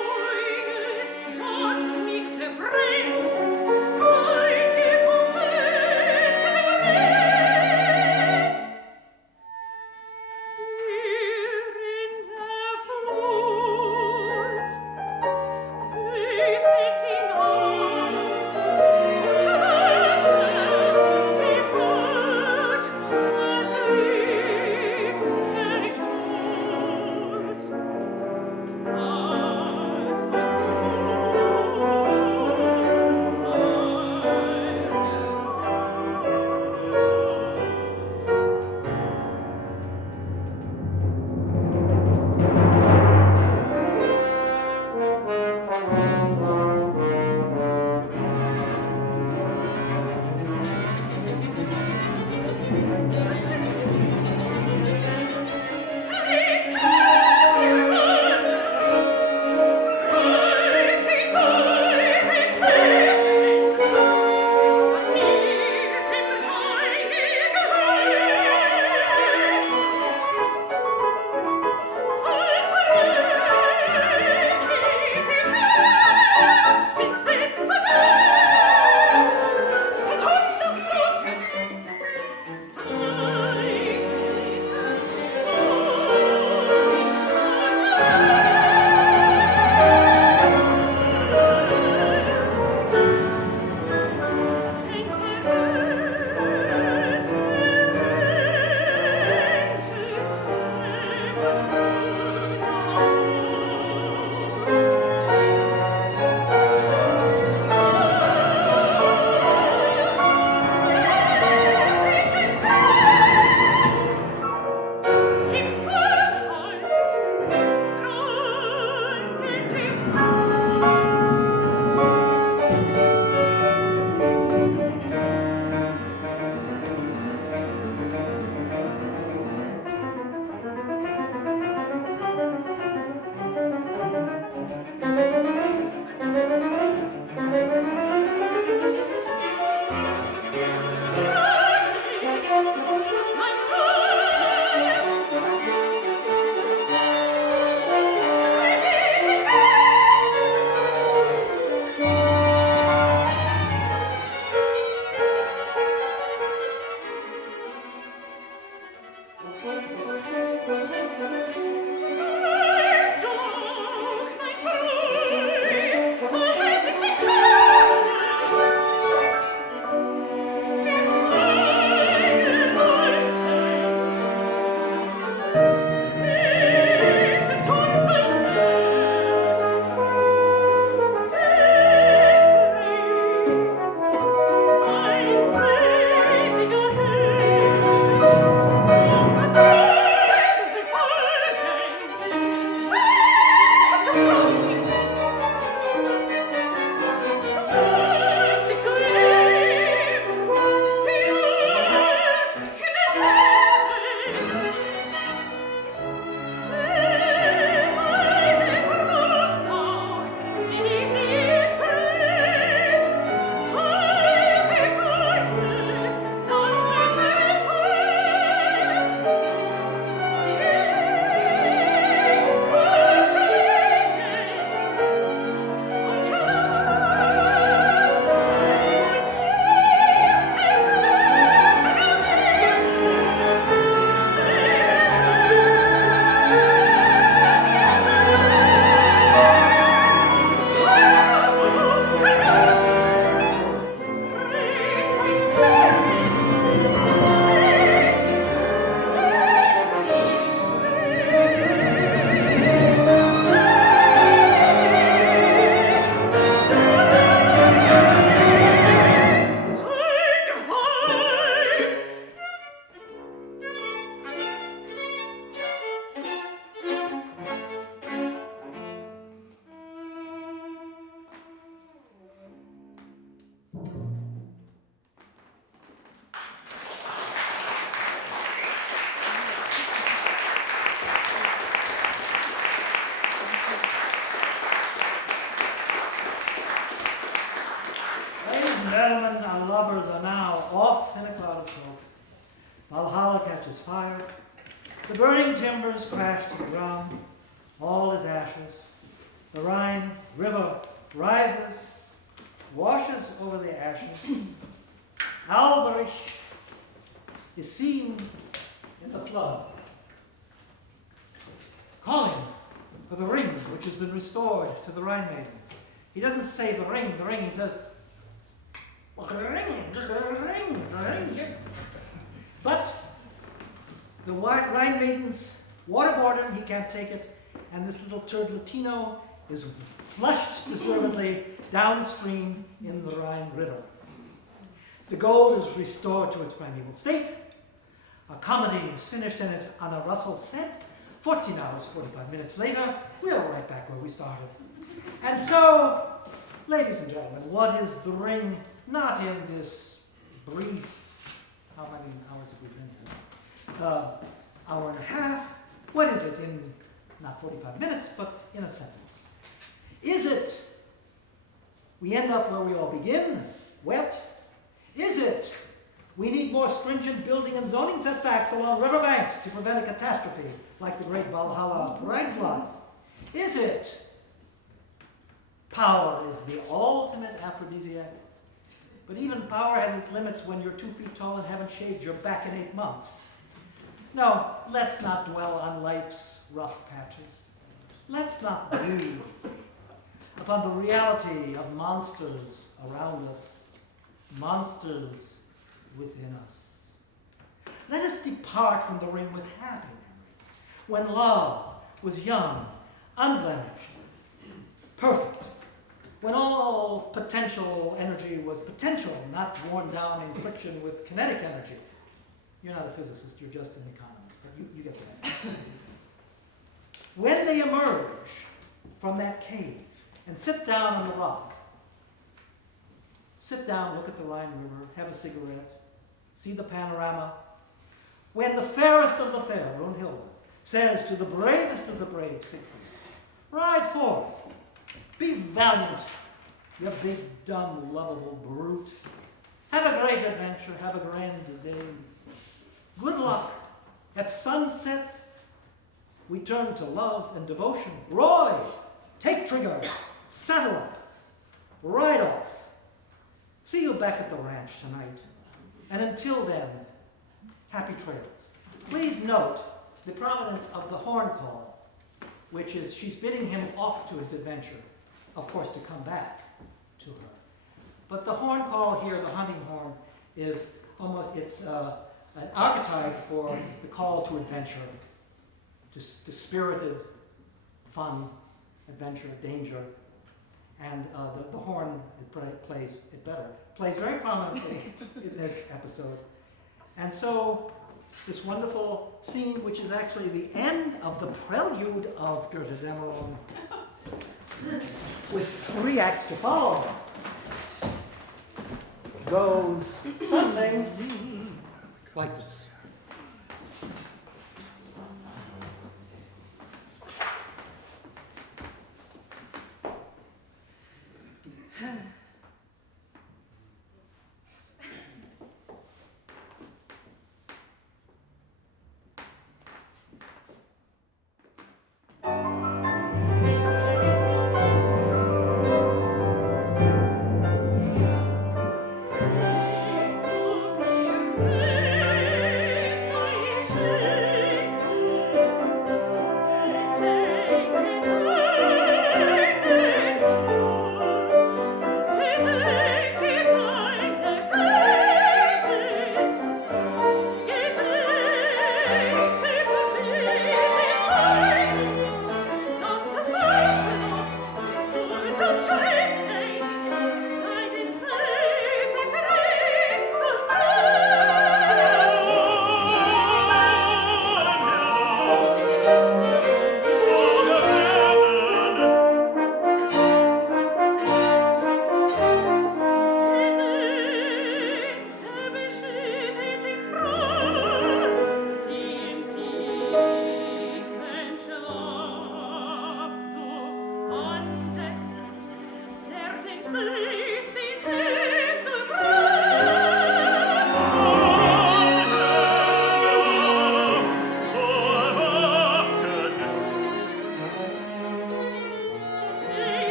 The burning timbers crash to the ground. All is ashes. The Rhine River rises, washes over the ashes. Alberich is seen in the flood, calling for the ring which has been restored to the Rhine maidens. He doesn't say the ring, he says, the ring. But the Rhine maidens waterboard him, he can't take it, and this little turd Latino is flushed deservedly downstream in the Rhine River. The gold is restored to its primeval state. A comedy is finished and is on a Russell set. 14 hours, 45 minutes later, we are right back where we started. And so, ladies and gentlemen, what is the ring? Not in this brief, how many hours have we been here? Hour and a half. What is it in, not 45 minutes, but in a sentence? Is it, we end up where we all begin, wet? Is it, we need more stringent building and zoning setbacks along riverbanks to prevent a catastrophe like the great Valhalla Rhine flood? Is it, power is the ultimate aphrodisiac? But even power has its limits when you're 2 feet tall and haven't shaved your back in 8 months. No, let's not dwell on life's rough patches. Let's not brood upon the reality of monsters around us, monsters within us. Let us depart from the ring with happy memories, when love was young, unblemished, perfect, when all potential energy was potential, not worn down in friction with kinetic energy. You're not a physicist, you're just an economist, but you get that. When they emerge from that cave and sit down on the rock, sit down, look at the Rhine River, have a cigarette, see the panorama. When the fairest of the fair, Brunhilde, says to the bravest of the brave, Siegfried, ride forth, be valiant, you big, dumb, lovable brute. Have a great adventure, have a grand day. Good luck. At sunset, we turn to love and devotion. Roy, take trigger, saddle up, ride off. See you back at the ranch tonight. And until then, happy trails. Please note the prominence of the horn call, which is she's bidding him off to his adventure, of course, to come back to her. But the horn call here, the hunting horn, is almost, it's an archetype for the call to adventure, to spirited, fun, adventure, danger. And the horn, plays very prominently in this episode. And so, this wonderful scene, which is actually the end of the prelude of Götterdämmerung, with 3 acts to follow, goes something like this. So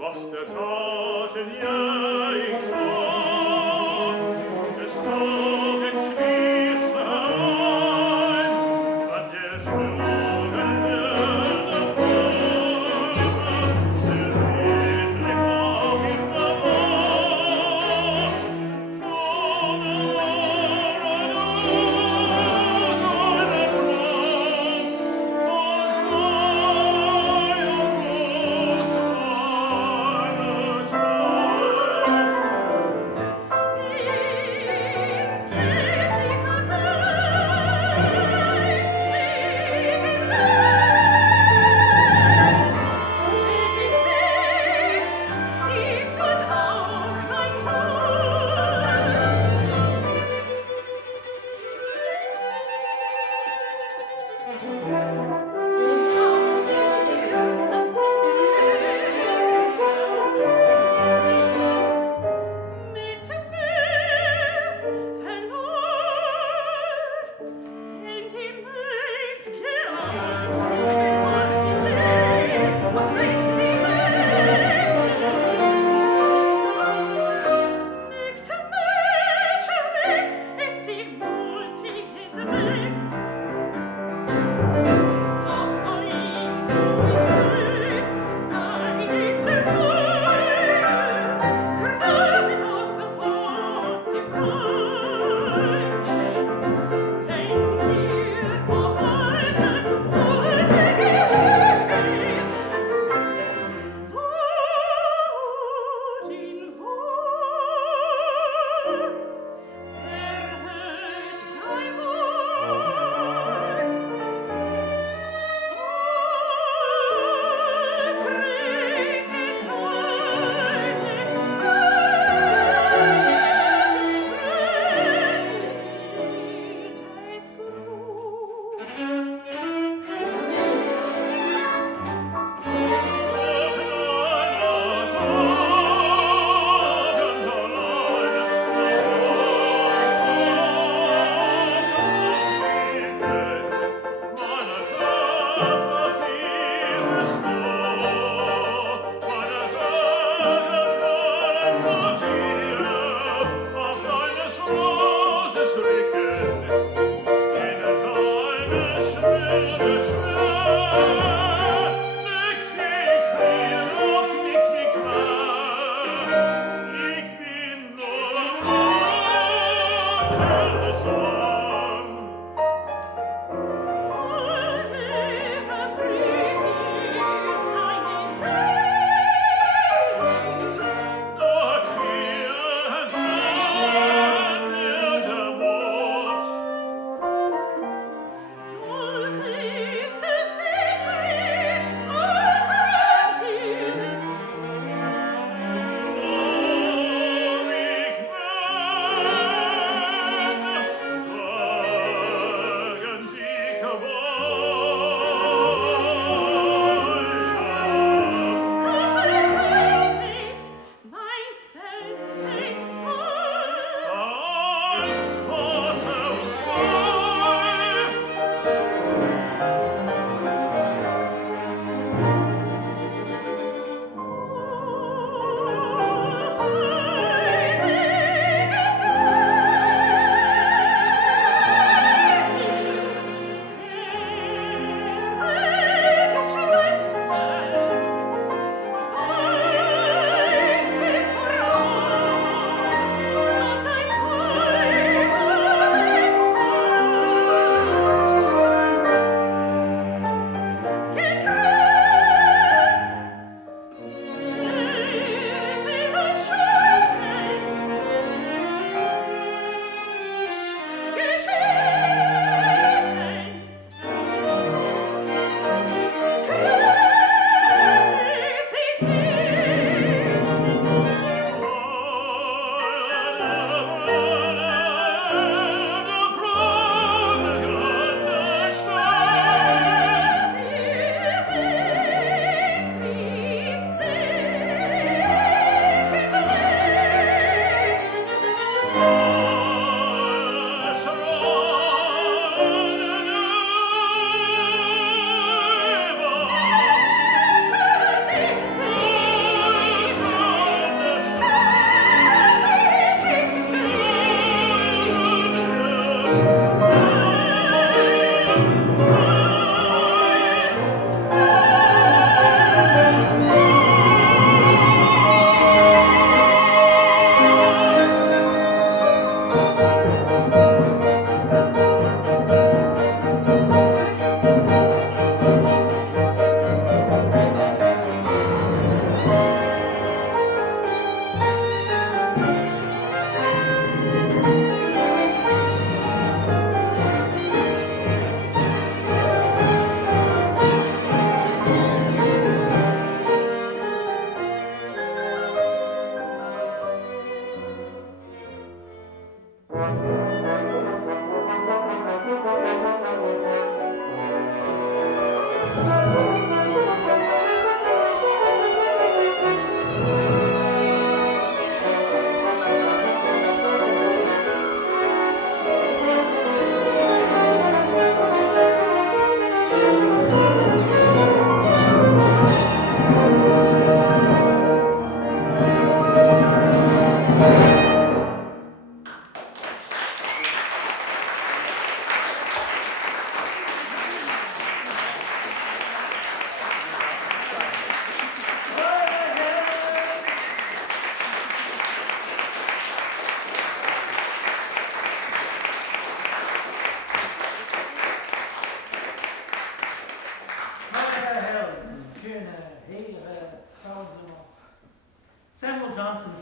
was der Taten ja ich schuf, es doch entschließe ein, an der schönen Wälder Bäume, der Hinblick auf ihn bewacht, ohne Ohren seine Kraft, als Meier groß meine Treue.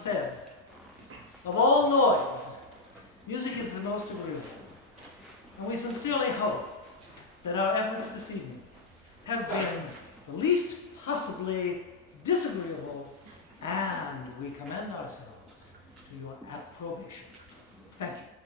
said, of all noise, music is the most agreeable. And we sincerely hope that our efforts this evening have been the least possibly disagreeable, and we commend ourselves to your approbation. Thank you.